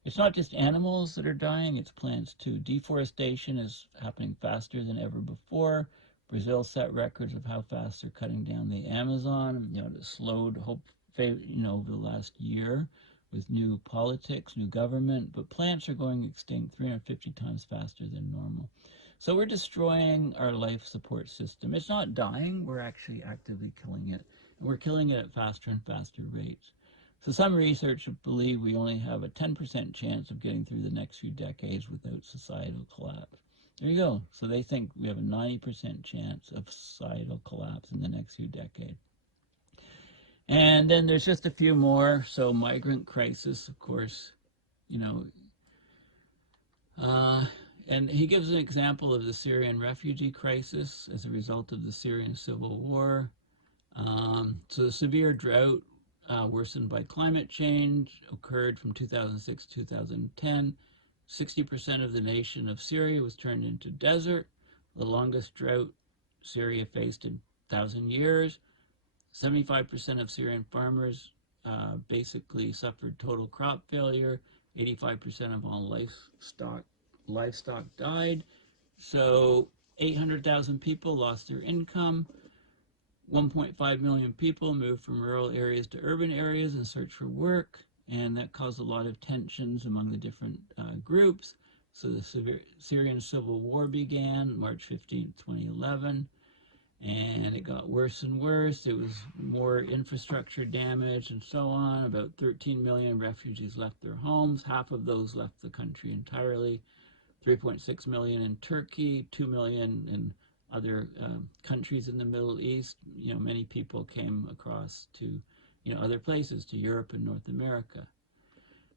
It's not just animals that are dying, it's plants too. Deforestation is happening faster than ever before. Brazil set records of how fast they're cutting down the Amazon. It slowed, over the last year with new politics, new government, but plants are going extinct 350 times faster than normal. So we're destroying our life support system. It's not dying, we're actually actively killing it. And we're killing it at faster and faster rates. So some researchers believe we only have a 10% chance of getting through the next few decades without societal collapse. There you go. So they think we have a 90% chance of societal collapse in the next few decades. And then there's just a few more. So migrant crisis, of course, and he gives an example of the Syrian refugee crisis as a result of the Syrian civil war. So the severe drought worsened by climate change occurred from 2006 to 2010. 60% of the nation of Syria was turned into desert, the longest drought Syria faced in 1,000 years. 75% of Syrian farmers basically suffered total crop failure. 85% of all livestock died. So 800,000 people lost their income. 1.5 million people moved from rural areas to urban areas in search for work, and that caused a lot of tensions among the different groups. So the Syrian civil war began March 15, 2011, and it got worse and worse. There was more infrastructure damage and so on. About 13 million refugees left their homes. Half of those left the country entirely. 3.6 million in Turkey, 2 million in other countries in the Middle East. Many people came across to, other places, to Europe and North America.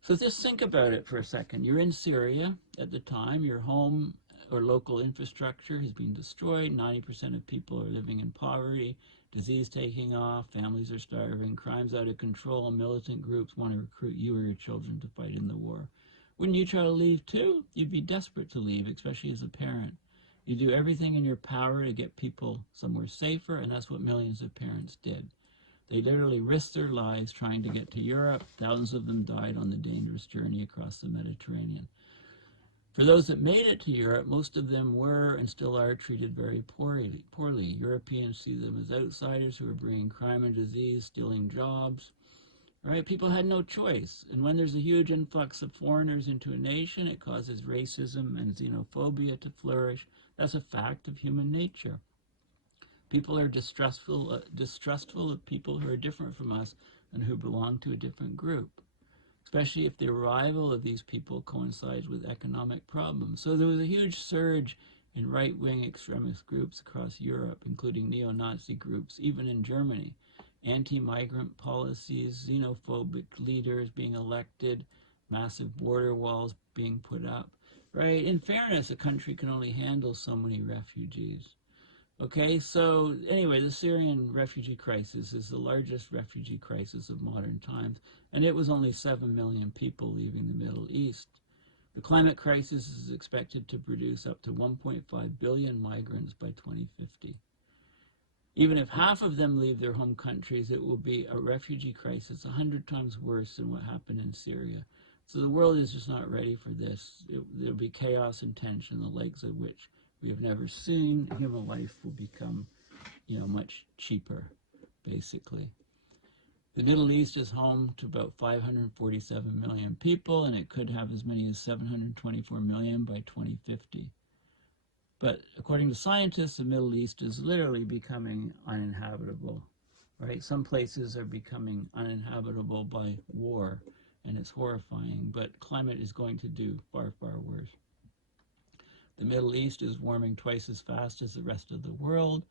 So just think about it for a second. You're in Syria at the time. Your home or local infrastructure has been destroyed. 90% of people are living in poverty. Disease taking off. Families are starving. Crime's out of control. Militant groups want to recruit you or your children to fight in the war. Wouldn't you try to leave too? You'd be desperate to leave, especially as a parent. You do everything in your power to get people somewhere safer, and that's what millions of parents did. They literally risked their lives trying to get to Europe. Thousands of them died on the dangerous journey across the Mediterranean. For those that made it to Europe, most of them were and still are treated very poorly. Europeans see them as outsiders who are bringing crime and disease, stealing jobs. Right? People had no choice. And when there's a huge influx of foreigners into a nation, it causes racism and xenophobia to flourish. That's a fact of human nature. People are distrustful of people who are different from us and who belong to a different group, especially if the arrival of these people coincides with economic problems. So there was a huge surge in right-wing extremist groups across Europe, including neo-Nazi groups, even in Germany. anti-migrant policies, xenophobic leaders being elected, massive border walls being put up, right? In fairness, a country can only handle so many refugees. Okay, so anyway, the Syrian refugee crisis is the largest refugee crisis of modern times, and it was only 7 million people leaving the Middle East. The climate crisis is expected to produce up to 1.5 billion migrants by 2050. Even if half of them leave their home countries, it will be a refugee crisis 100 times worse than what happened in Syria. So the world is just not ready for this. There'll be chaos and tension, the likes of which we have never seen. Human life will become, much cheaper, basically. The Middle East is home to about 547 million people, and it could have as many as 724 million by 2050. But according to scientists, the Middle East is literally becoming uninhabitable, right? Some places are becoming uninhabitable by war, and it's horrifying, but climate is going to do far, far worse. The Middle East is warming twice as fast as the rest of the world.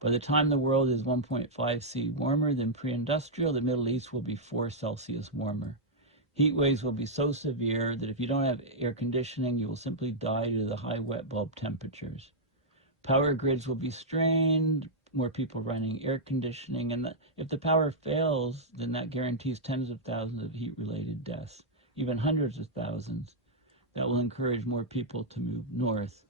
By the time the world is 1.5 C warmer than pre-industrial, the Middle East will be 4 Celsius warmer. Heat waves will be so severe that if you don't have air conditioning, you will simply die to the high wet bulb temperatures. Power grids will be strained, more people running air conditioning, and if the power fails, then that guarantees tens of thousands of heat-related deaths, even hundreds of thousands. That will encourage more people to move north.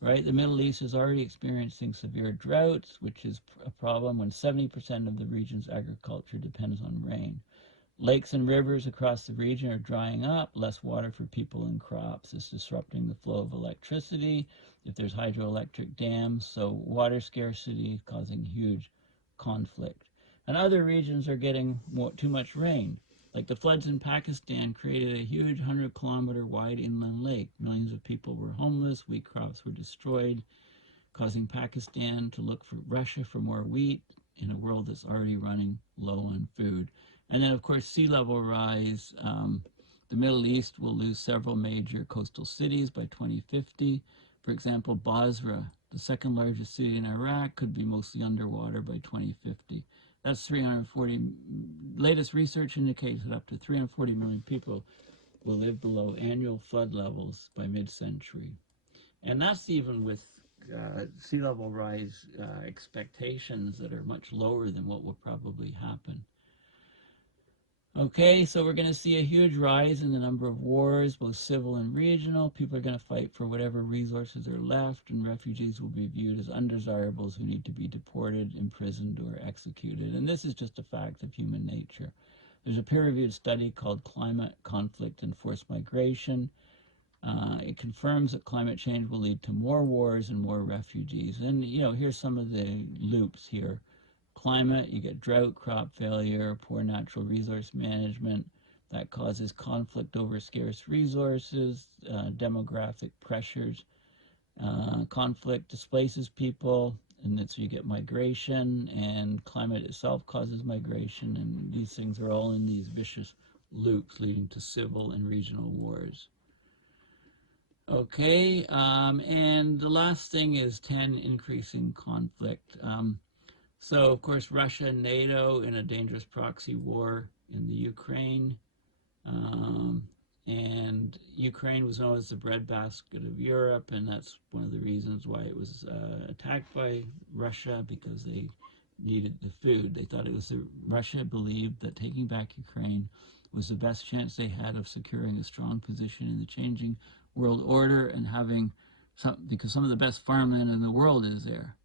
Right? The Middle East is already experiencing severe droughts, which is a problem when 70% of the region's agriculture depends on rain. Lakes and rivers across the region are drying up, less water for people and crops. It's disrupting the flow of electricity if there's hydroelectric dams, so water scarcity causing huge conflict. And other regions are getting too much rain. Like the floods in Pakistan created a huge 100-kilometer wide inland lake. Millions of people were homeless, wheat crops were destroyed, causing Pakistan to look for Russia for more wheat in a world that's already running low on food. And then, of course, sea level rise. The Middle East will lose several major coastal cities by 2050. For example, Basra, the second largest city in Iraq, could be mostly underwater by 2050. That's 340. Latest research indicates that up to 340 million people will live below annual flood levels by mid-century. And that's even with sea level rise expectations that are much lower than what will probably happen. Okay, so we're going to see a huge rise in the number of wars, both civil and regional. People are going to fight for whatever resources are left, and refugees will be viewed as undesirables who need to be deported, imprisoned, or executed. And this is just a fact of human nature. There's a peer-reviewed study called Climate, Conflict, and Forced Migration. It confirms that climate change will lead to more wars and more refugees. And, here's some of the loops here. Climate, you get drought, crop failure, poor natural resource management. That causes conflict over scarce resources, demographic pressures. Conflict displaces people, and so you get migration, and climate itself causes migration, and these things are all in these vicious loops leading to civil and regional wars. Okay, and the last thing is 10, increasing conflict. So, of course, Russia and NATO in a dangerous proxy war in the Ukraine. And Ukraine was known as the breadbasket of Europe, and that's one of the reasons why it was attacked by Russia, because they needed the food. They thought it was Russia believed that taking back Ukraine was the best chance they had of securing a strong position in the changing world order and having because some of the best farmland in the world is there.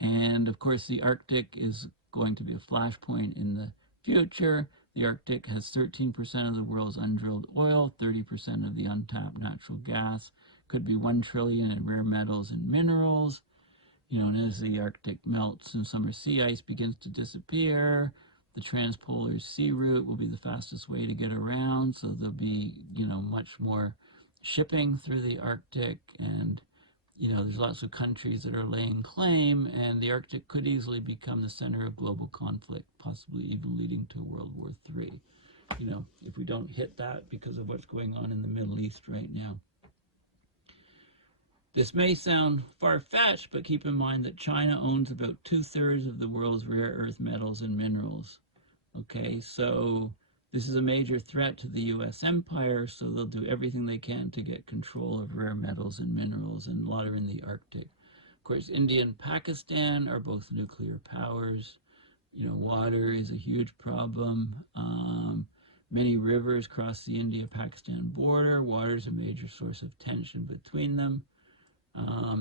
And of course, the Arctic is going to be a flashpoint in the future. The Arctic has 13% of the world's undrilled oil, 30% of the untapped natural gas, could be 1 trillion in rare metals and minerals. And as the Arctic melts and summer sea ice begins to disappear, the transpolar sea route will be the fastest way to get around. So there'll be, much more shipping through the Arctic, and there's lots of countries that are laying claim, and the Arctic could easily become the center of global conflict, possibly even leading to World War III, if we don't hit that because of what's going on in the Middle East right now. This may sound far-fetched, but keep in mind that China owns about 2/3 of the world's rare earth metals and minerals. Okay, so this is a major threat to the US empire, so they'll do everything they can to get control of rare metals and minerals, and a lot are in the Arctic. Of course, India and Pakistan are both nuclear powers. You know, water is a huge problem. Many rivers cross the India-Pakistan border. Water is a major source of tension between them.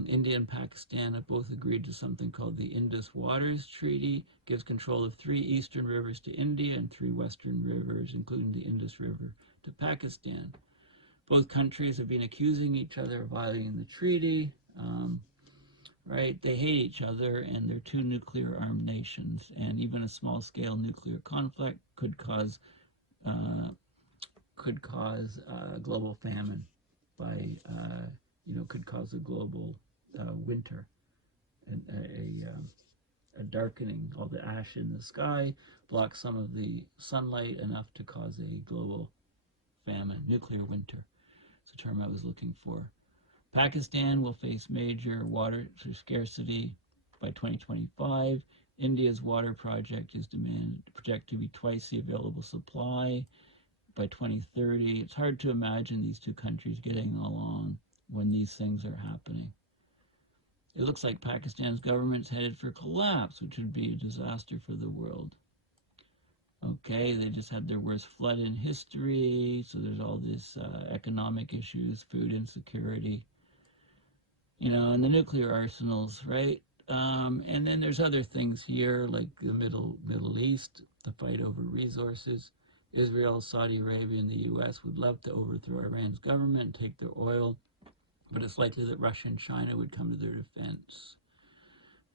India and Pakistan have both agreed to something called the Indus Waters Treaty. It gives control of 3 eastern rivers to India and 3 western rivers, including the Indus River, to Pakistan. Both countries have been accusing each other of violating the treaty. Right? They hate each other, and they're 2 nuclear-armed nations, and even a small-scale nuclear conflict could cause global famine by could cause a global winter, and a darkening. All the ash in the sky blocks some of the sunlight enough to cause a global famine, nuclear winter. It's a term I was looking for. Pakistan will face major water scarcity by 2025. India's water project is projected to be twice the available supply by 2030. It's hard to imagine these 2 countries getting along when these things are happening. It looks like Pakistan's government's headed for collapse, which would be a disaster for the world. Okay, they just had their worst flood in history, so there's all these economic issues, food insecurity, and the nuclear arsenals, right? And then there's other things here, like the Middle East, the fight over resources. Israel, Saudi Arabia, and the US would love to overthrow Iran's government and take their oil, but it's likely that Russia and China would come to their defense.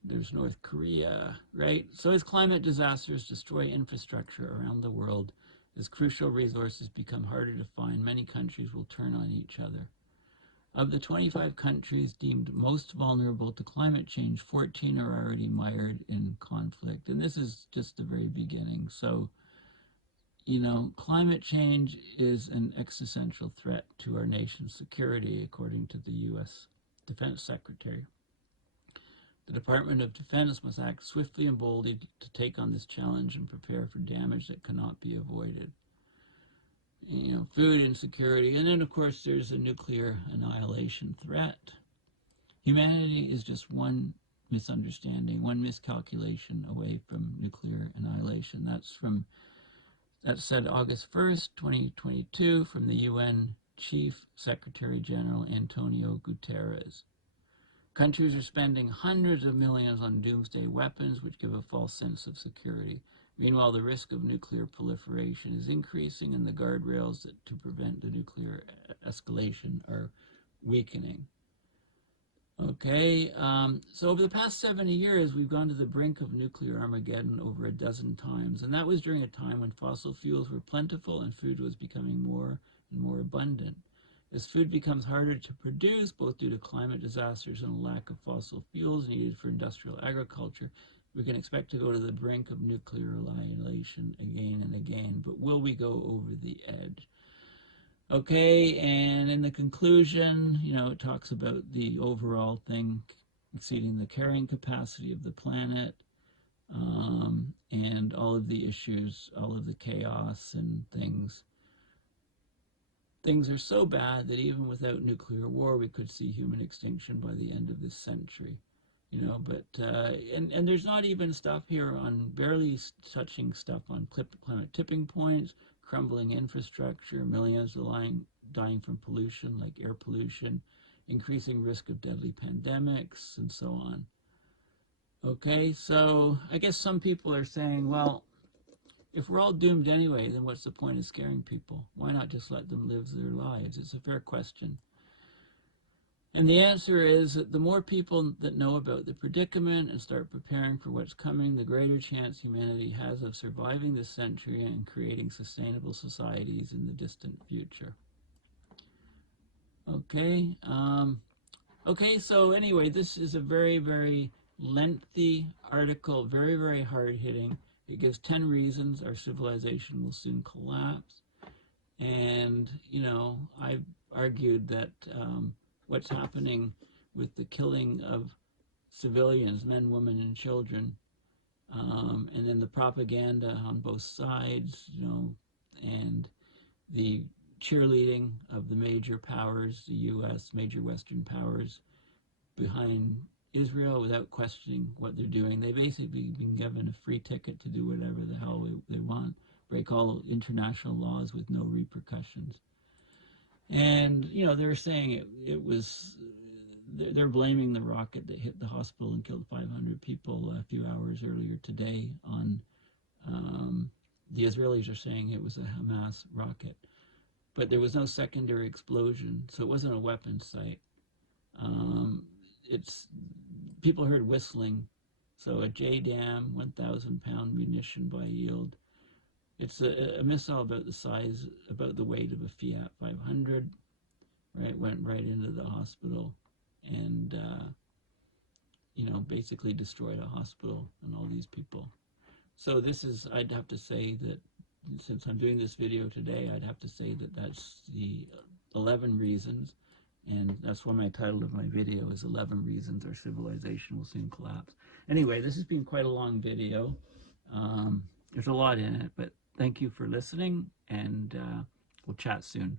There's North Korea, right? So as climate disasters destroy infrastructure around the world, as crucial resources become harder to find, many countries will turn on each other. Of the 25 countries deemed most vulnerable to climate change, 14 are already mired in conflict. And this is just the very beginning. So, climate change is an existential threat to our nation's security, according to the U.S. Defense Secretary. The Department of Defense must act swiftly and boldly to take on this challenge and prepare for damage that cannot be avoided. Food insecurity, and then of course there's a nuclear annihilation threat. Humanity is just one misunderstanding, one miscalculation away from nuclear annihilation. That's said August 1st, 2022, from the UN Chief Secretary General Antonio Guterres. Countries are spending hundreds of millions on doomsday weapons, which give a false sense of security. Meanwhile, the risk of nuclear proliferation is increasing, and the guardrails to prevent the nuclear escalation are weakening. Okay, so over the past 70 years, we've gone to the brink of nuclear Armageddon over a dozen times, and that was during a time when fossil fuels were plentiful and food was becoming more and more abundant. As food becomes harder to produce, both due to climate disasters and a lack of fossil fuels needed for industrial agriculture, we can expect to go to the brink of nuclear annihilation again and again. But will we go over the edge? Okay, and in the conclusion, it talks about the overall thing exceeding the carrying capacity of the planet, and all of the issues, all of the chaos and things. Things are so bad that even without nuclear war, we could see human extinction by the end of this century. But and there's not even stuff here on, barely touching stuff on climate tipping points, crumbling infrastructure, millions dying from pollution like air pollution, increasing risk of deadly pandemics, and so on. Okay, so I guess some people are saying, well, if we're all doomed anyway, then what's the point of scaring people? Why not just let them live their lives? It's a fair question. And the answer is that the more people that know about the predicament and start preparing for what's coming, the greater chance humanity has of surviving this century and creating sustainable societies in the distant future. Okay, so anyway, this is a very, very lengthy article, very, very hard-hitting. It gives 10 reasons our civilization will soon collapse. And, I've argued that what's happening with the killing of civilians, men, women, and children, and then the propaganda on both sides, and the cheerleading of the major powers, the U.S., major Western powers, behind Israel without questioning what they're doing. They basically been given a free ticket to do whatever the hell they want, break all international laws with no repercussions. And they're saying it was. They're blaming the rocket that hit the hospital and killed 500 people a few hours earlier today on. The Israelis are saying it was a Hamas rocket, but there was no secondary explosion, so it wasn't a weapons site. It's people heard whistling, so a JDAM 1,000-pound munition by yield. It's a missile about the size, about the weight of a Fiat 500. Right, went right into the hospital, and basically destroyed a hospital and all these people. So this is, I'd have to say that since I'm doing this video today, I'd have to say that that's the 11 reasons, and that's why my title of my video is 11 Reasons Our Civilization Will Soon Collapse. Anyway, this has been quite a long video. There's a lot in it, but thank you for listening, and we'll chat soon.